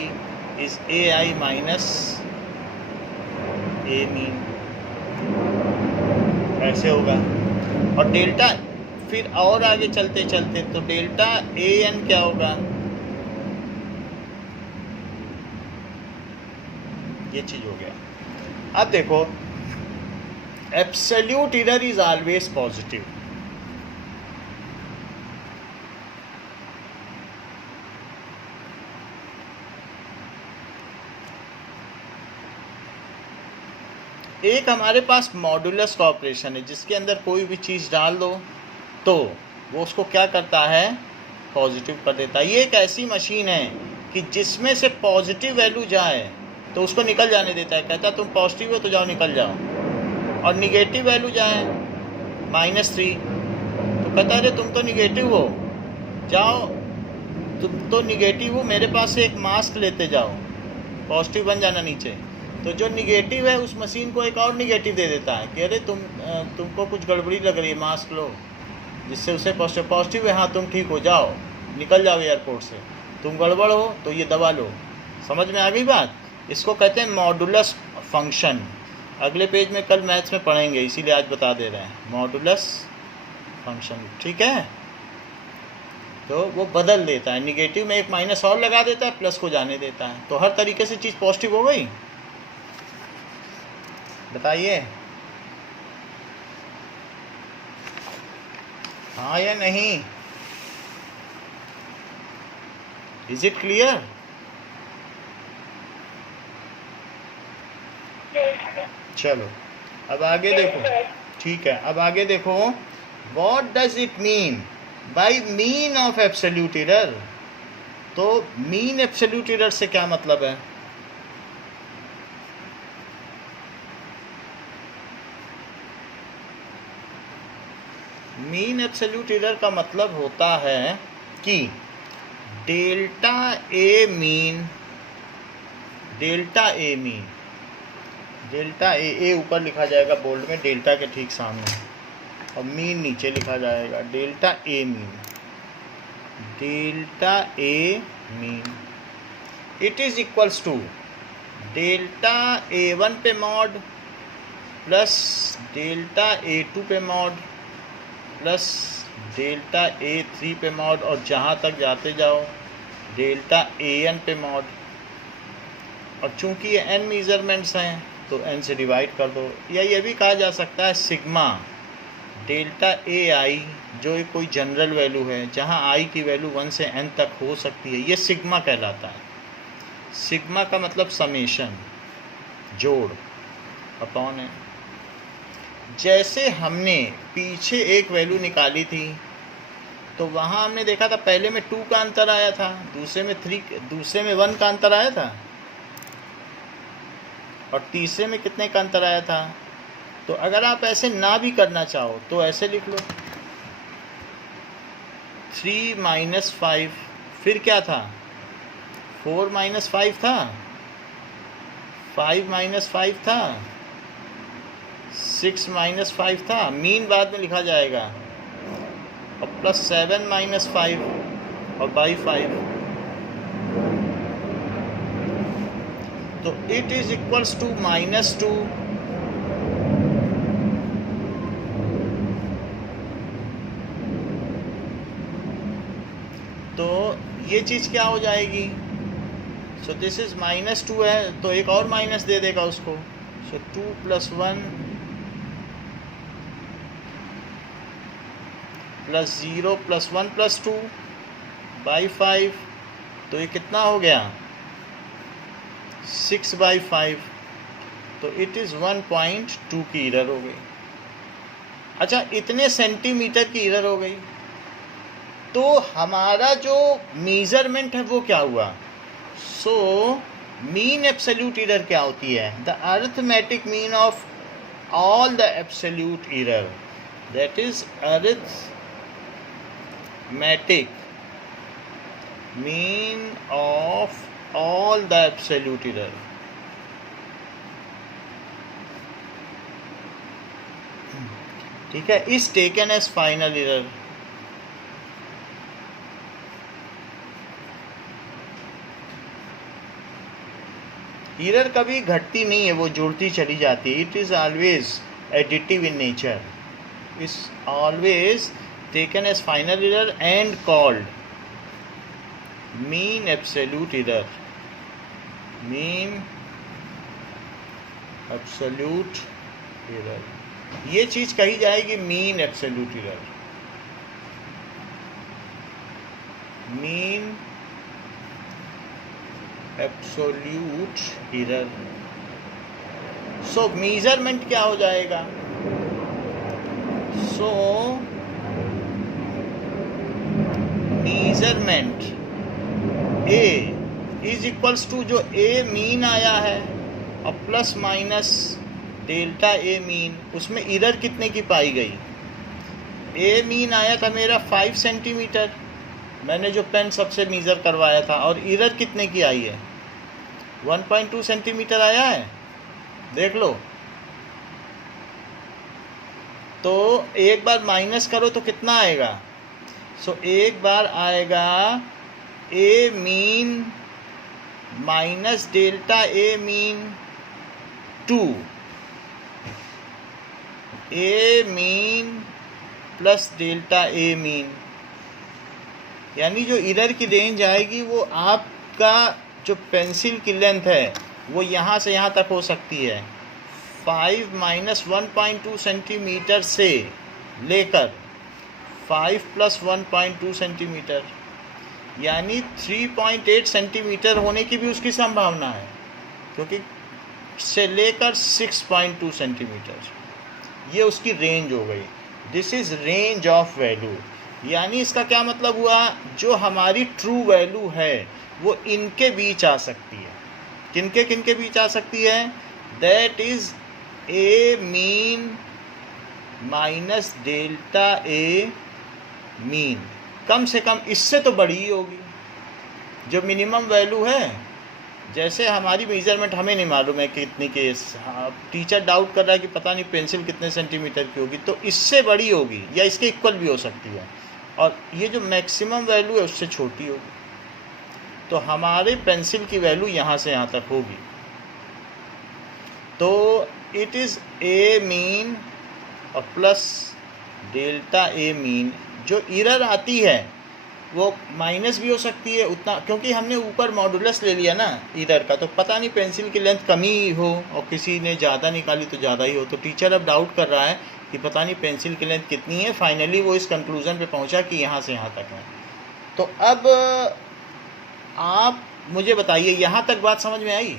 is AI minus A mean, ऐसे होगा। और डेल्टा फिर और आगे चलते चलते तो डेल्टा AN क्या होगा? ये चीज हो गया। अब देखो, absolute error is always positive. एक हमारे पास मॉड्यूलस का ऑपरेशन है जिसके अंदर कोई भी चीज़ डाल दो तो वो उसको क्या करता है? पॉजिटिव कर देता है। ये एक ऐसी मशीन है कि जिसमें से पॉजिटिव वैल्यू जाए तो उसको निकल जाने देता है, कहता है तुम पॉजिटिव हो तो जाओ निकल जाओ, और निगेटिव वैल्यू जाए -3 तो कहता है अरे तुम तो निगेटिव हो, जाओ तुम तो निगेटिव हो, मेरे पास से एक मास्क लेते जाओ, पॉजिटिव बन जाना नीचे। तो जो निगेटिव है उस मशीन को एक और निगेटिव दे देता है कि अरे तुमको कुछ गड़बड़ी लग रही है, मास्क लो, जिससे उसे पॉजिटिव है, हाँ तुम ठीक हो, जाओ निकल जाओ एयरपोर्ट से, तुम गड़बड़ हो तो ये दवा लो। समझ में आ गई बात? इसको कहते हैं मॉडुलस फंक्शन। अगले पेज में कल मैथ्स में पढ़ेंगे, इसीलिए आज बता दे रहे हैं मॉडुलस फंक्शन, ठीक है? तो वो बदल देता है, निगेटिव में एक माइनस और लगा देता है, प्लस को जाने देता है, तो हर तरीके से चीज़ पॉजिटिव हो गई। बताइए हाँ या नहीं? Is it clear? चलो अब आगे देखो, ठीक है, अब आगे देखो, what does it mean by mean of absolute error? तो मीन एब्सोल्यूट एरर से क्या मतलब है? मीन एब्सोल्यूट एरर का मतलब होता है कि delta A mean, delta A ऊपर लिखा जाएगा बोल्ड में डेल्टा के ठीक सामने, और मीन नीचे लिखा जाएगा, delta A mean it is equals to delta A1 पे मॉड प्लस डेल्टा A2 पे मॉड प्लस डेल्टा A3 पे मॉड, और जहाँ तक जाते जाओ डेल्टा AN पे मॉड। और चूंकि ये n मेजरमेंट्स हैं तो n से डिवाइड कर दो, या ये भी कहा जा सकता है सिग्मा डेल्टा ए आई जो एक कोई जनरल वैल्यू है जहाँ आई की वैल्यू 1 से n तक हो सकती है, ये सिग्मा कहलाता है। सिग्मा का मतलब समेशन, जोड़, अपॉन है। जैसे हमने पीछे एक वैल्यू निकाली थी तो वहाँ हमने देखा था पहले में 2 का अंतर आया था, दूसरे में 1 का अंतर आया था, और तीसरे में कितने का अंतर आया था। तो अगर आप ऐसे ना भी करना चाहो तो ऐसे लिख लो 3 - 5, फिर क्या था 4 - 5 था, 5 - 5 था, 6 - 5 था, मीन बाद में लिखा जाएगा, और प्लस 7 - 5 और बाई 5। तो इट इज इक्वल्स टू -2 तो ये चीज़ क्या हो जाएगी। सो दिस इज -2 है तो एक और माइनस दे देगा उसको। सो 2 + 1 + 0 + 1 + 2 बाई 5। तो ये कितना हो गया 6/5। तो इट इज़ 1.2 की एरर हो गई। अच्छा, इतने सेंटीमीटर की एरर हो गई तो हमारा जो मेजरमेंट है वो क्या हुआ। सो मीन एब्सोल्यूट एरर क्या होती है, the arithmetic mean of all the absolute error, that is arithmetic mean of all the absolute error. ठीक है, is taken as final error. Error कभी घटती नहीं है, वो जुड़ती चली जाती है। It is always additive in nature, is always taken as final error and called mean absolute error. Mean absolute error, ये चीज कही जाएगी mean absolute error. Mean absolute error. So measurement क्या हो जाएगा। So measurement A is equals to जो A mean आया है और प्लस माइनस डेल्टा ए मीन, उसमें एरर कितने की पाई गई। ए मीन आया था मेरा 5 सेंटीमीटर, मैंने जो पेन सबसे मेज़र करवाया था, और एरर कितने की आई है 1.2 सेंटीमीटर आया है, देख लो। तो एक बार माइनस करो तो कितना आएगा। सो एक बार आएगा ए mean minus delta A mean 2, A mean plus delta A mean, यानी जो एरर की रेंज आएगी वो आपका जो पेंसिल की लेंथ है वो यहाँ से यहाँ तक हो सकती है। 5 - 1.2 सेंटीमीटर से लेकर 5 + 1.2 सेंटीमीटर, यानी 3.8 सेंटीमीटर होने की भी उसकी संभावना है, क्योंकि से लेकर 6.2 सेंटीमीटर, ये उसकी रेंज हो गई। This is range of value. यानी इसका क्या मतलब हुआ, जो हमारी ट्रू वैल्यू है वो इनके बीच आ सकती है। किनके किनके बीच आ सकती है, that is A mean minus delta A mean, कम से कम इससे तो बड़ी ही होगी जो मिनिमम वैल्यू है। जैसे हमारी मेजरमेंट हमें नहीं मालूम है कि कितनी के, टीचर डाउट कर रहा है कि पता नहीं पेंसिल कितने सेंटीमीटर की होगी, तो इससे बड़ी होगी या इसके इक्वल भी हो सकती है, और ये जो मैक्सिमम वैल्यू है उससे छोटी होगी। तो हमारे पेंसिल की वैल्यू यहाँ से यहाँ तक होगी। तो इट इज़ ए मीन और प्लस डेल्टा ए मीन। जो एरर आती है वो माइनस भी हो सकती है उतना, क्योंकि हमने ऊपर मॉडुलस ले लिया ना एरर का, तो पता नहीं पेंसिल की लेंथ कमी हो और किसी ने ज़्यादा निकाली तो ज़्यादा ही हो। तो टीचर अब डाउट कर रहा है कि पता नहीं पेंसिल की लेंथ कितनी है। फाइनली वो इस कंक्लूज़न पे पहुंचा कि यहाँ से यहाँ तक है। तो अब आप मुझे बताइए, यहाँ तक बात समझ में आई?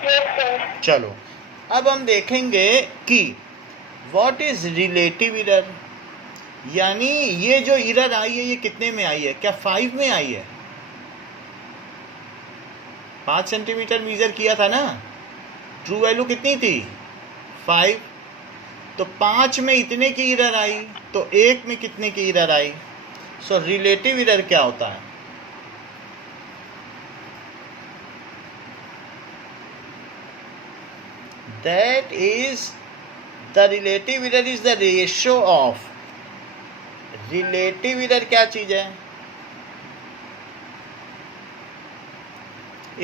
Yes, sir. चलो अब हम देखेंगे कि व्हाट इज रिलेटिव एरर, यानी ये जो एरर आई है ये कितने में आई है? क्या 5 में आई है? 5 सेंटीमीटर मीजर किया था ना, ट्रू वैल्यू कितनी थी? 5। तो 5 में इतने की एरर आई, तो 1 में कितने की एरर आई? सो रिलेटिव एरर क्या होता है? That is, the relative error is the ratio of, relative error क्या चीज है?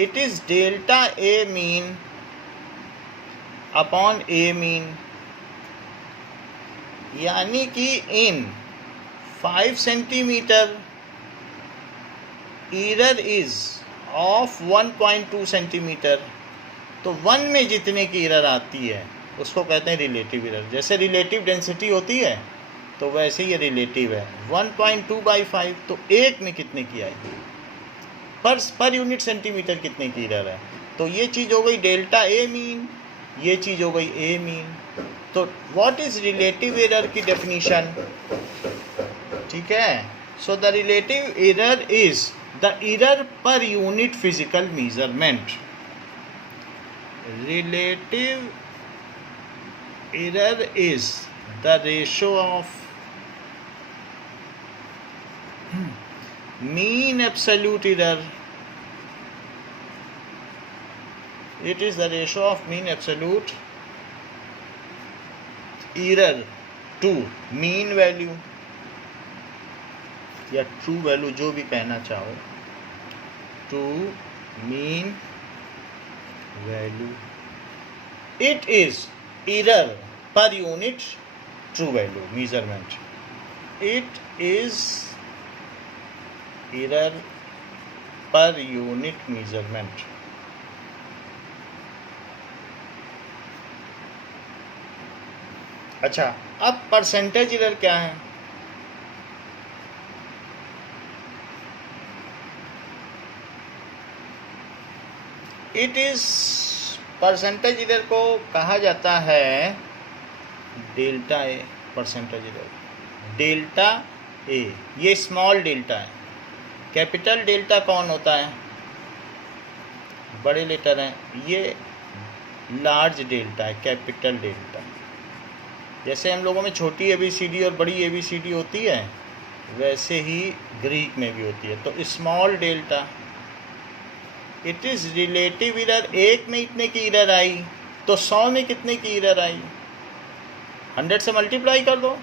It is delta A mean upon A mean, यानी कि in 5 centimetre error is of 1.2 centimetre, तो 1 में जितने की एरर आती है उसको कहते हैं रिलेटिव एरर। जैसे रिलेटिव डेंसिटी होती है तो वैसे ये रिलेटिव है। 1.2/5, तो 1 में कितने की आएगी? पर यूनिट सेंटीमीटर कितने की एरर है? तो ये चीज़ हो गई डेल्टा ए मीन, ये चीज़ हो गई ए मीन। तो व्हाट इज रिलेटिव एरर की डेफिनीशन? ठीक है, so the relative error is the error per unit physical measurement. Relative error is the ratio of mean absolute error. It is the ratio of mean absolute error to mean value या true value, जो भी कहना चाहो, to mean value. It is error per unit true value measurement. It is error per unit measurement. अच्छा, अब percentage error क्या है? It is, percentage error को कहा जाता है delta A. Percentage error delta A, ये स्मॉल डेल्टा है। कैपिटल डेल्टा कौन होता है? बड़े लेटर हैं, ये लार्ज डेल्टा है, कैपिटल डेल्टा। जैसे हम लोगों में छोटी ABCD और बड़ी ABCD होती है, वैसे ही ग्रीक में भी होती है। तो small delta, it is relative error. 1 में इतने की एरर आई तो 100 में कितने की एरर आई? 100 से मल्टीप्लाई कर दो।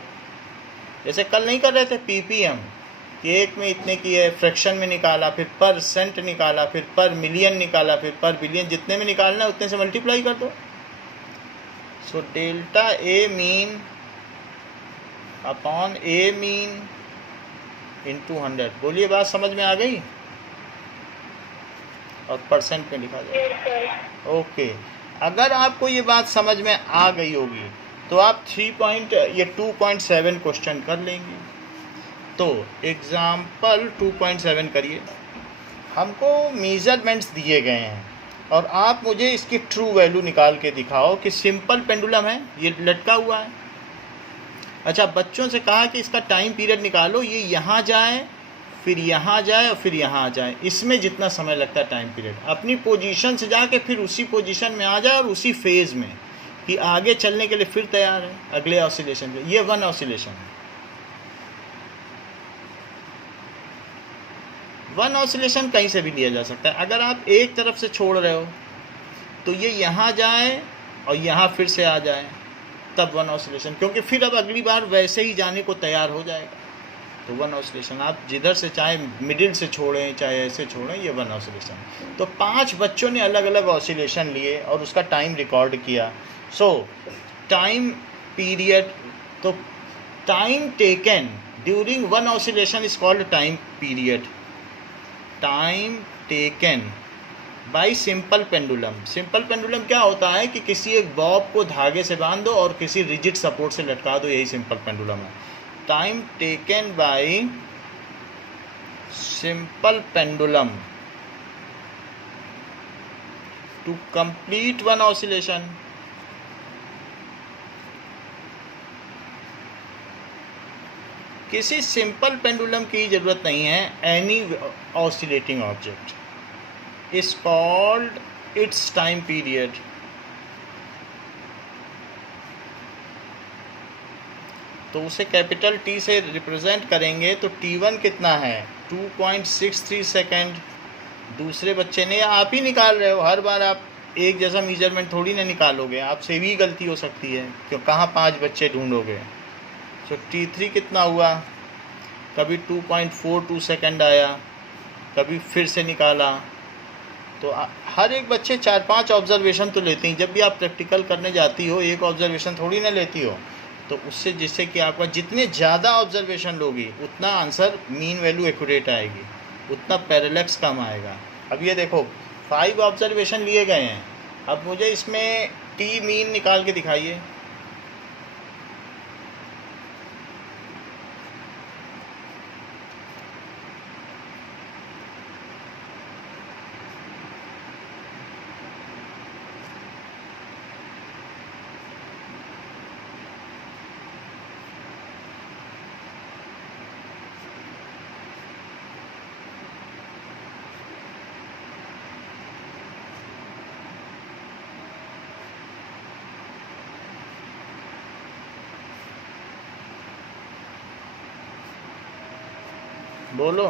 जैसे कल नहीं कर रहे थे PPM, कि 1 में इतने की है, फ्रैक्शन में निकाला, फिर परसेंट निकाला, फिर पर मिलियन निकाला, फिर पर बिलियन, जितने में निकालना है उतने से मल्टीप्लाई कर दो। So delta A mean upon A mean into 100। बोलिए, बात समझ में आ गई? और परसेंट में लिखा जाए। Yes, sir. ओके, अगर आपको ये बात समझ में आ गई होगी तो आप 2.7 क्वेश्चन कर लेंगे। तो एग्जाम्पल 2.7 करिए। हमको मेजरमेंट्स दिए गए हैं और आप मुझे इसकी ट्रू वैल्यू निकाल के दिखाओ कि सिंपल पेंडुलम है, ये लटका हुआ है। अच्छा, बच्चों से कहा कि इसका टाइम पीरियड निकालो, ये यहाँ जाए, फिर यहाँ जाए और फिर यहाँ आ जाए, इसमें जितना समय लगता है टाइम पीरियड, अपनी पोजीशन से जाके फिर उसी पोजीशन में आ जाए और उसी फेज़ में कि आगे चलने के लिए फिर तैयार है अगले ऑसिलेशन पे। ये 1 ऑसिलेशन है। 1 ऑसिलेशन कहीं से भी लिया जा सकता है। अगर आप एक तरफ से छोड़ रहे हो तो ये यहाँ जाए और यहाँ फिर से आ जाए, तब 1 ऑसिलेशन, क्योंकि फिर अब अगली बार वैसे ही जाने को तैयार हो जाएगा। तो 1 ऑसिलेशन, आप जिधर से चाहे मिडिल से छोड़ें चाहे ऐसे छोड़ें, ये 1 ऑसिलेशन। तो 5 बच्चों ने अलग अलग ऑसिलेशन लिए और उसका टाइम रिकॉर्ड किया। सो टाइम पीरियड, तो time taken during 1 oscillation is called time period. Time taken by simple pendulum. Simple pendulum क्या होता है कि किसी एक बॉब को धागे से बांध दो और किसी रिजिड सपोर्ट से लटका दो, यही सिंपल पेंडुलम है। Time taken by simple pendulum to complete one oscillation. किसी सिंपल पेंडुलम की जरूरत नहीं है, any oscillating object is called its time period. तो उसे कैपिटल टी से रिप्रेजेंट करेंगे तो T1 कितना है 2.63 सेकेंड। दूसरे बच्चे ने, या आप ही निकाल रहे हो, हर बार आप एक जैसा मेजरमेंट थोड़ी ना निकालोगे, आपसे भी गलती हो सकती है, क्यों कहाँ 5 बच्चे ढूंढोगे। तो T3 कितना हुआ, कभी 2.42 सेकेंड आया, कभी फिर से निकाला। तो हर एक बच्चे 4-5 ऑब्जर्वेशन तो लेते हैं। जब भी आप प्रैक्टिकल करने जाती हो एक ऑब्जर्वेशन थोड़ी ना लेती हो। तो उससे जिससे कि आपका जितने ज़्यादा ऑब्जर्वेशन लोगी उतना आंसर मीन वैल्यू एक्यूरेट आएगी, उतना पैरेलैक्स कम आएगा। अब ये देखो 5 ऑब्जर्वेशन लिए गए हैं, अब मुझे इसमें टी मीन निकाल के दिखाइए। बोलो।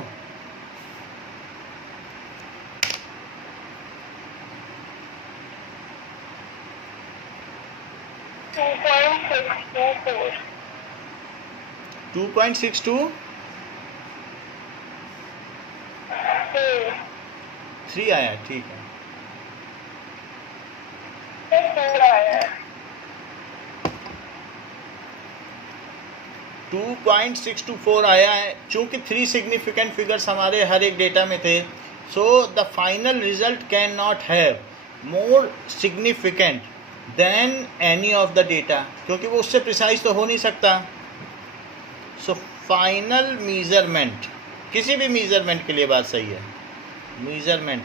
2.624. 2.62 3 आया, ठीक है। आया 2.624 आया है। चूँकि 3 सिग्निफिकेंट फिगर्स हमारे हर एक डेटा में थे, so the final result can not have more significant then any of the data, क्योंकि वो उससे प्रिसाइज तो हो नहीं सकता। सो फाइनल मीज़रमेंट, किसी भी मीज़रमेंट के लिए बात सही है, मीज़रमेंट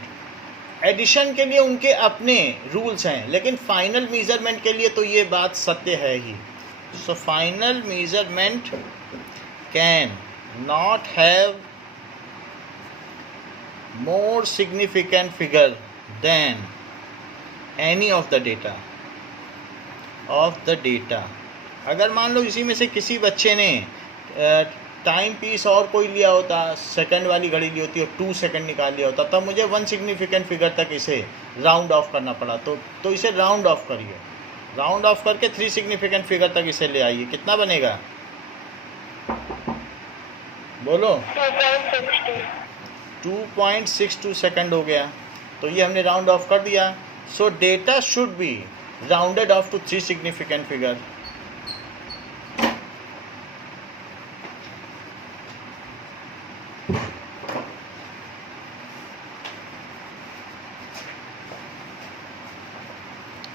एडिशन के लिए उनके अपने रूल्स हैं, लेकिन फाइनल मीज़रमेंट के लिए तो ये बात सत्य है ही। So final measurement can not have more significant figure than any of the data अगर मान लो इसी में से किसी बच्चे ने टाइम पीस और कोई लिया होता, सेकंड वाली घड़ी ली होती और 2 सेकंड निकाल लिया होता, तब मुझे 1 सिग्निफिकेंट फिगर तक इसे राउंड ऑफ करना पड़ा। तो इसे राउंड ऑफ करिए, राउंड ऑफ करके 3 सिग्निफिकेंट फिगर तक इसे ले आइए। कितना बनेगा बोलो? 2.62 सेकंड हो गया। तो ये हमने राउंड ऑफ कर दिया। So data should be rounded off to 3 significant figure.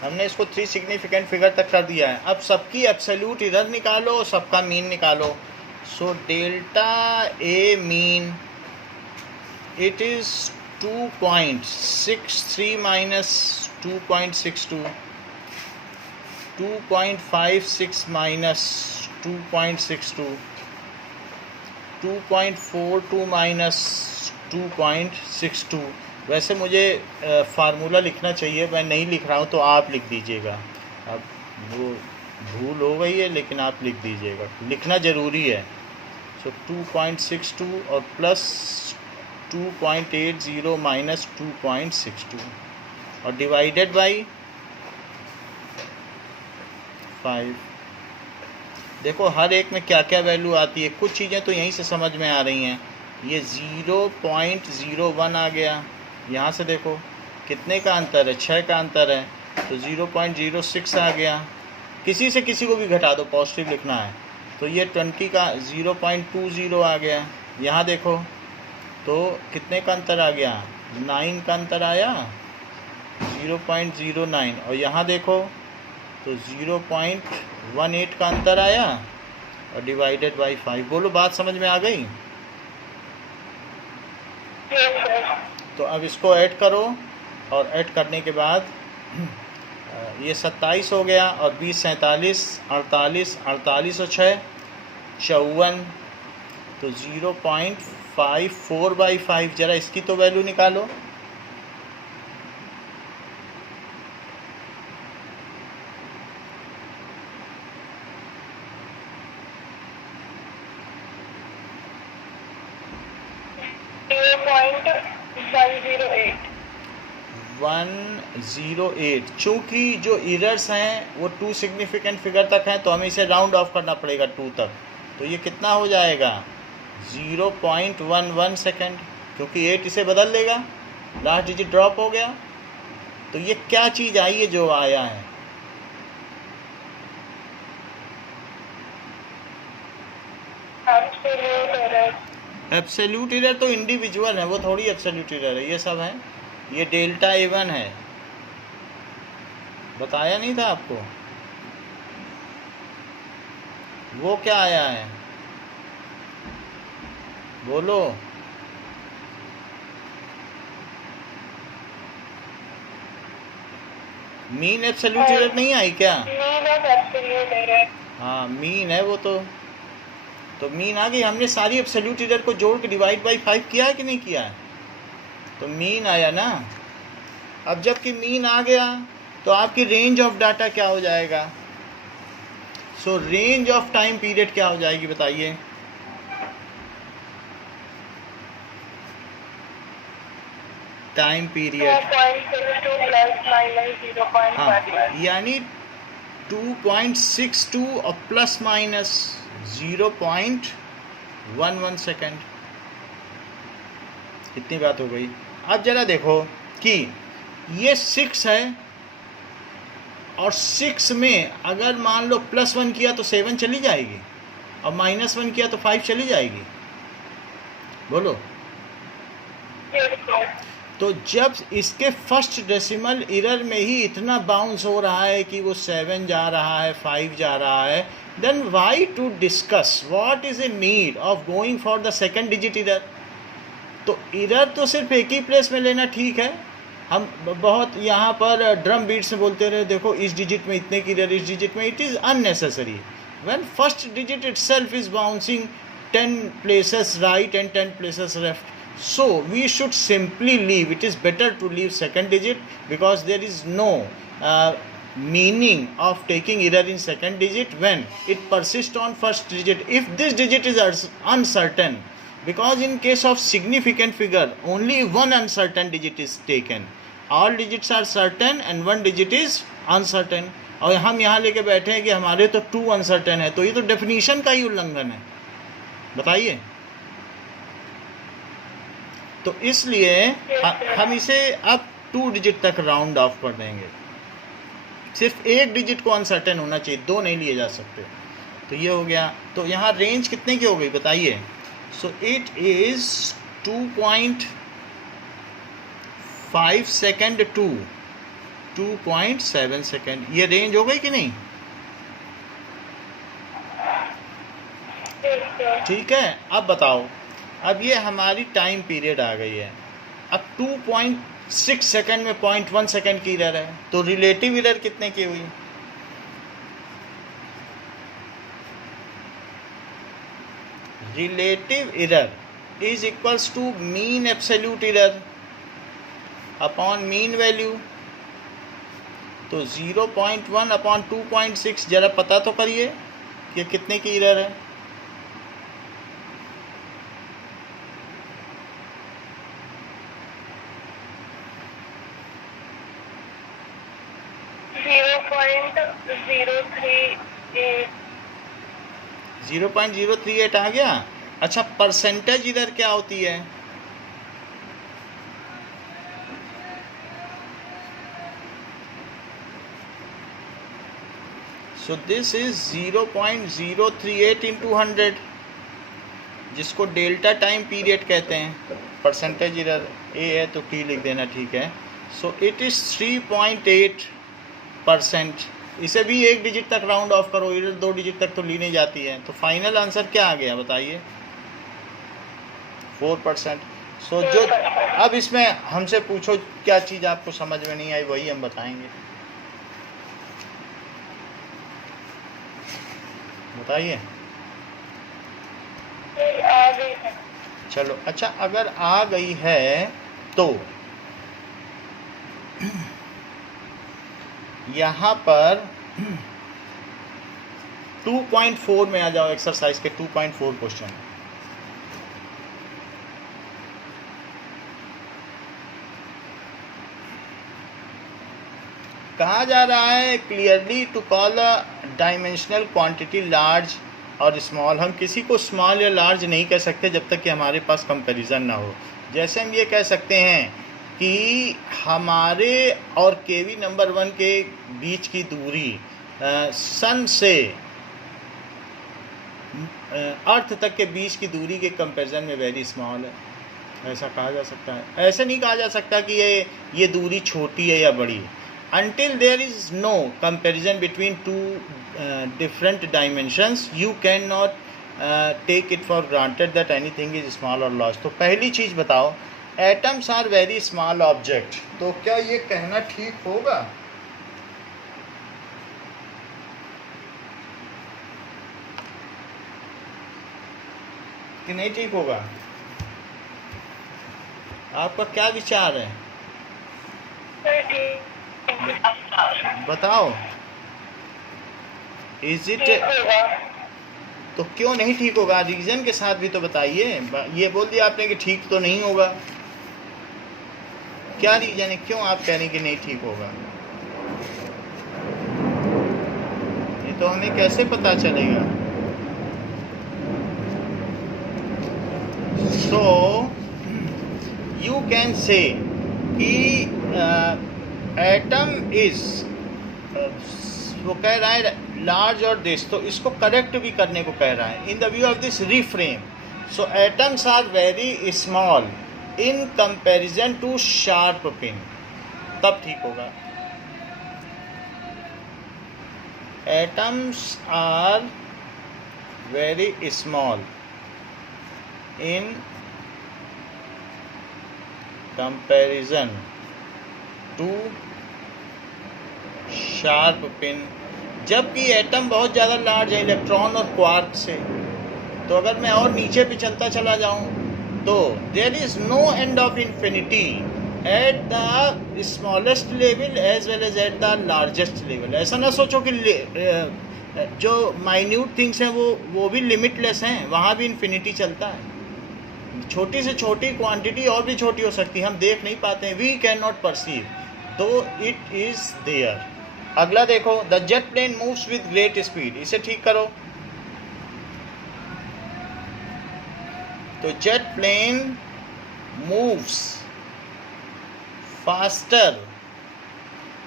हमने इसको 3 सिग्निफिकेंट फिगर तक कर दिया है। अब सबकी एब्सोल्यूट इधर निकालो, सबका मीन निकालो। So delta A mean it is 2.63 minus 2.62, 2.56 minus 2.62, 2.42 minus 2.62। वैसे मुझे फार्मूला लिखना चाहिए, मैं नहीं लिख रहा हूँ तो आप लिख दीजिएगा। अब वो भूल हो गई है लेकिन आप लिख दीजिएगा, लिखना ज़रूरी है। सो 2.62 और प्लस 2.80 माइनस 2.62 और डिवाइडेड बाई 5। देखो हर एक में क्या क्या वैल्यू आती है, कुछ चीज़ें तो यहीं से समझ में आ रही हैं। ये 0.01 आ गया, यहाँ से देखो कितने का अंतर है, 6 का अंतर है, तो 0.06 आ गया। किसी से किसी को भी घटा दो, पॉजिटिव लिखना है। तो ये 20 का 0.20 आ गया। यहाँ देखो तो कितने का अंतर आ गया, 9 का अंतर आया। 0.09 और यहाँ देखो तो 0.18 का अंतर आया और डिवाइडेड बाई 5। बोलो बात समझ में आ गई? Yes sir. तो अब इसको ऐड करो और ऐड करने के बाद ये 27 हो गया और 20 47 48 48 और 6 54, तो 0.54/5। ज़रा इसकी तो वैल्यू निकालो। $108। चूँकि जो इरर्स हैं वो 2 सिग्निफिकेंट फिगर तक हैं तो हमें इसे राउंड ऑफ करना पड़ेगा 2 तक। तो ये कितना हो जाएगा? 0.11 सेकेंड, क्योंकि 8 इसे बदल देगा, लास्ट डिजिट ड्रॉप हो गया। तो ये क्या चीज़ आई है जो आया है? एब्सोल्यूट एरर तो इंडिविजुअल है, वो थोड़ी एब्सोल्यूट एरर है। ये सब है, ये डेल्टा A1 है, बताया नहीं था आपको? वो क्या आया है बोलो? मीन एब्सोल्यूट एरर नहीं आई क्या? हाँ मीन है वो तो मीन आ गई। हमने सारी एब्सोल्यूट एरर को जोड़ के डिवाइड बाई 5 किया है कि नहीं किया है? तो मीन आया ना। अब जबकि मीन आ गया तो आपकी रेंज ऑफ डाटा क्या हो जाएगा? सो रेंज ऑफ टाइम पीरियड क्या हो जाएगी बताइए? टाइम पीरियड, हाँ, यानी 2.62 और प्लस माइनस 0.11 सेकेंड। इतनी बात हो गई। अब जरा देखो कि ये 6 है और 6 में अगर मान लो +1 किया तो 7 चली जाएगी और -1 किया तो 5 चली जाएगी। बोलो। तो जब इसके फर्स्ट डेसिमल एरर में ही इतना बाउंस हो रहा है कि वो 7 जा रहा है, 5 जा रहा है, then why to discuss what is a need of going for the second digit error? तो एरर तो सिर्फ एक ही प्लेस में लेना ठीक है। हम बहुत यहाँ पर ड्रम बीट्स में बोलते रहे, देखो इस डिजिट में इतने की एरर, इस डिजिट में, it is unnecessary. When first digit itself is bouncing 10 places right and 10 places left, so we should simply leave. It is better to leave second digit because there is no meaning of taking error in second digit when it persists on first digit. If this digit is uncertain, because in case of significant figure only one uncertain digit is taken, all digits are certain and one digit is uncertain. और हम यहाँ लेके बैठे हैं कि हमारे तो 2 uncertain है, तो ये तो डेफिनेशन का ही उल्लंघन है। बताइए। तो इसलिए हम इसे अब 2 डिजिट तक राउंड ऑफ कर देंगे। सिर्फ एक डिजिट को अनसर्टेन होना चाहिए, 2 नहीं लिए जा सकते। तो ये हो गया। तो यहाँ रेंज कितने की हो गई बताइए? So it is 2.5 second to 2.7 second. ये रेंज हो गई कि नहीं? ठीक है। अब बताओ, अब ये हमारी टाइम पीरियड आ गई है। अब 2.6 सेकेंड में 0.1 सेकेंड की एरर है, तो रिलेटिव एरर कितने की हुई? Relative error is equals to mean absolute error upon mean value. तो 0.1 अपॉन 2.6, जरा पता तो करिए कि कितने की एरर है। $0.038 आ गया। अच्छा, परसेंटेज एरर क्या होती है? सो दिस इज 0.038 इंटू 100, जिसको डेल्टा टाइम पीरियड कहते हैं। परसेंटेज एरर ए है तो टी लिख देना, ठीक है। So it is 3.8%। इसे भी एक डिजिट तक राउंड ऑफ करो, इधर 2 डिजिट तक तो ली नहीं जाती है। तो फाइनल आंसर क्या आ गया बताइए? 4%। सो जो अब इसमें हमसे पूछो क्या चीज़ आपको समझ में नहीं आई, वही हम बताएंगे। बताइए। आ गई है। चलो अच्छा, अगर आ गई है तो यहाँ पर 2.4 में आ जाओ, एक्सरसाइज के 2.4 क्वेश्चन। कहा जा रहा है clearly to call a dimensional quantity large और स्मॉल। हम किसी को स्मॉल या लार्ज नहीं कह सकते जब तक कि हमारे पास कंपैरिजन ना हो। जैसे हम ये कह सकते हैं कि हमारे और केवी नंबर 1 के बीच की दूरी सन से अर्थ तक के बीच की दूरी के कंपैरिजन में वेरी स्मॉल है, ऐसा कहा जा सकता है। ऐसे नहीं कहा जा सकता कि ये दूरी छोटी है या बड़ी। Until there is no comparison between two different dimensions, you cannot take it for granted that anything is small or large। तो पहली चीज़ बताओ, atoms are very small object। तो क्या ये कहना ठीक होगा? कि नहीं ठीक होगा? आपका क्या विचार है? बताओ। Is it? तो क्यों नहीं ठीक होगा? रीजन के साथ भी तो बताइए। ये बोल दिया आपने कि ठीक तो नहीं होगा, क्या रीजन है, क्यों आप कह रहे हैं कि नहीं ठीक होगा? ये तो हमें कैसे पता चलेगा? सो यू कैन से कि एटम इज, वो कह रहा है लार्ज और दिस, तो इसको करेक्ट भी करने को कह रहा है। In the view of this reframe, so atoms are very small in comparison to sharp pin, तब ठीक होगा। Atoms are very small in comparison to sharp pin, जबकि एटम बहुत ज़्यादा लार्ज है इलेक्ट्रॉन और क्वार्क से। तो अगर मैं और नीचे भी चलता चला जाऊं तो there is no end of infinity at the smallest level as well as at the largest level. ऐसा ना सोचो कि जो माइन्यूट थिंग्स हैं वो भी लिमिटलेस हैं, वहाँ भी इन्फिनिटी चलता है। छोटी से छोटी क्वांटिटी और भी छोटी हो सकती है, हम देख नहीं पाते हैं, वी कैन नॉट परसीव, तो इट इज़ देयर। अगला देखो, the jet plane moves with great speed, इसे ठीक करो। तो जेट प्लेन मूव्स फास्टर,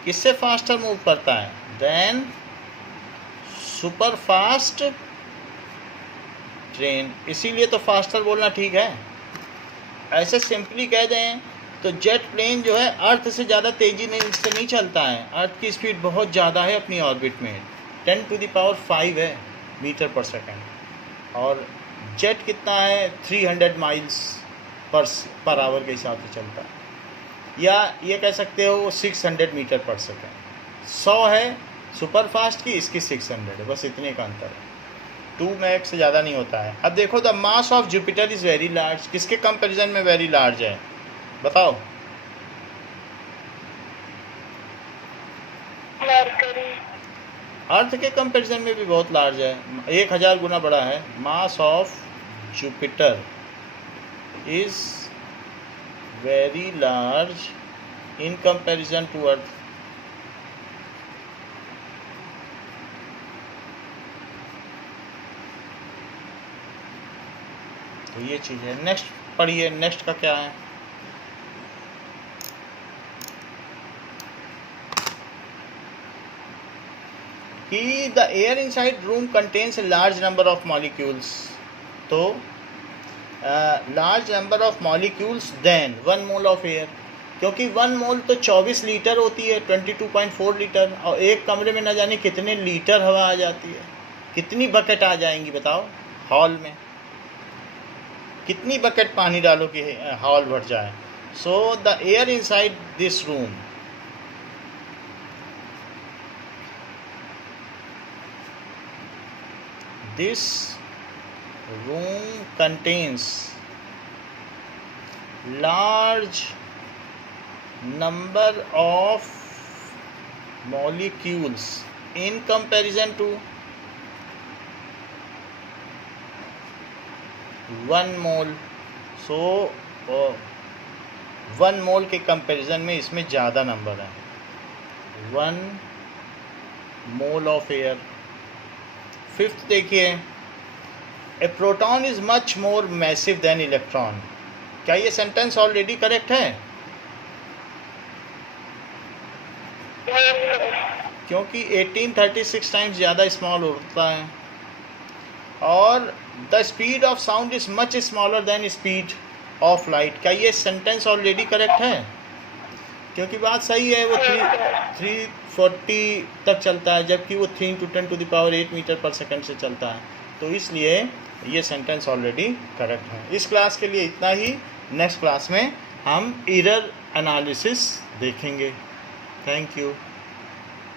किससे फास्टर मूव करता है? देन सुपर फास्ट ट्रेन, इसीलिए तो फास्टर बोलना ठीक है। ऐसे सिंपली कह दें तो जेट प्लेन जो है अर्थ से ज़्यादा तेज़ी से नहीं चलता है। अर्थ की स्पीड बहुत ज़्यादा है अपनी ऑर्बिट में, 10⁵ है मीटर पर सेकंड, और जेट कितना है 300 माइल्स पर आवर के हिसाब से चलता है, या ये कह सकते हो 600 मीटर पर सेकंड। 100 है सुपर फास्ट की, इसकी 600 है, बस इतने का अंतर है, 2 मैक से ज़्यादा नहीं होता है। अब देखो, the mass of Jupiter is very large, किसके कंपैरिजन में वेरी लार्ज है बताओ? अर्थ के कंपैरिजन में भी बहुत लार्ज है, 1000 गुना बड़ा है। Mass of Jupiter is very large in comparison to earth. तो ये चीज़ है। नेक्स्ट पढ़िए, नेक्स्ट का क्या है? कि the air inside room contains large number of molecules, तो large number of molecules than 1 mole of air. क्योंकि 1 मोल तो 24 लीटर होती है, 22.4 लीटर, और एक कमरे में न जाने कितने लीटर हवा आ जाती है। कितनी बकेट आ जाएंगी बताओ हॉल में, कितनी बकेट पानी डालो कि हॉल भर जाए। So the air inside this room, this room contains large number of molecules in comparison to 1 mole. So 1 मोल के कंपैरिजन में इसमें ज़्यादा नंबर है। 1 मोल ऑफ एयर। फिफ्थ देखिए, a proton is much more massive than electron. क्या ये sentence already correct है? क्योंकि 1836 टाइम्स ज़्यादा स्मॉल होता है, और the speed of sound is much smaller than speed of light. क्या ये सेंटेंस ऑलरेडी करेक्ट है? क्योंकि बात सही है, वो 340 तक चलता है, जबकि वो 3 × 10⁸ मीटर पर सेकंड से चलता है। तो इसलिए ये सेंटेंस ऑलरेडी करेक्ट है। इस क्लास के लिए इतना ही। नेक्स्ट क्लास में हम एरर एनालिसिस देखेंगे। Thank you.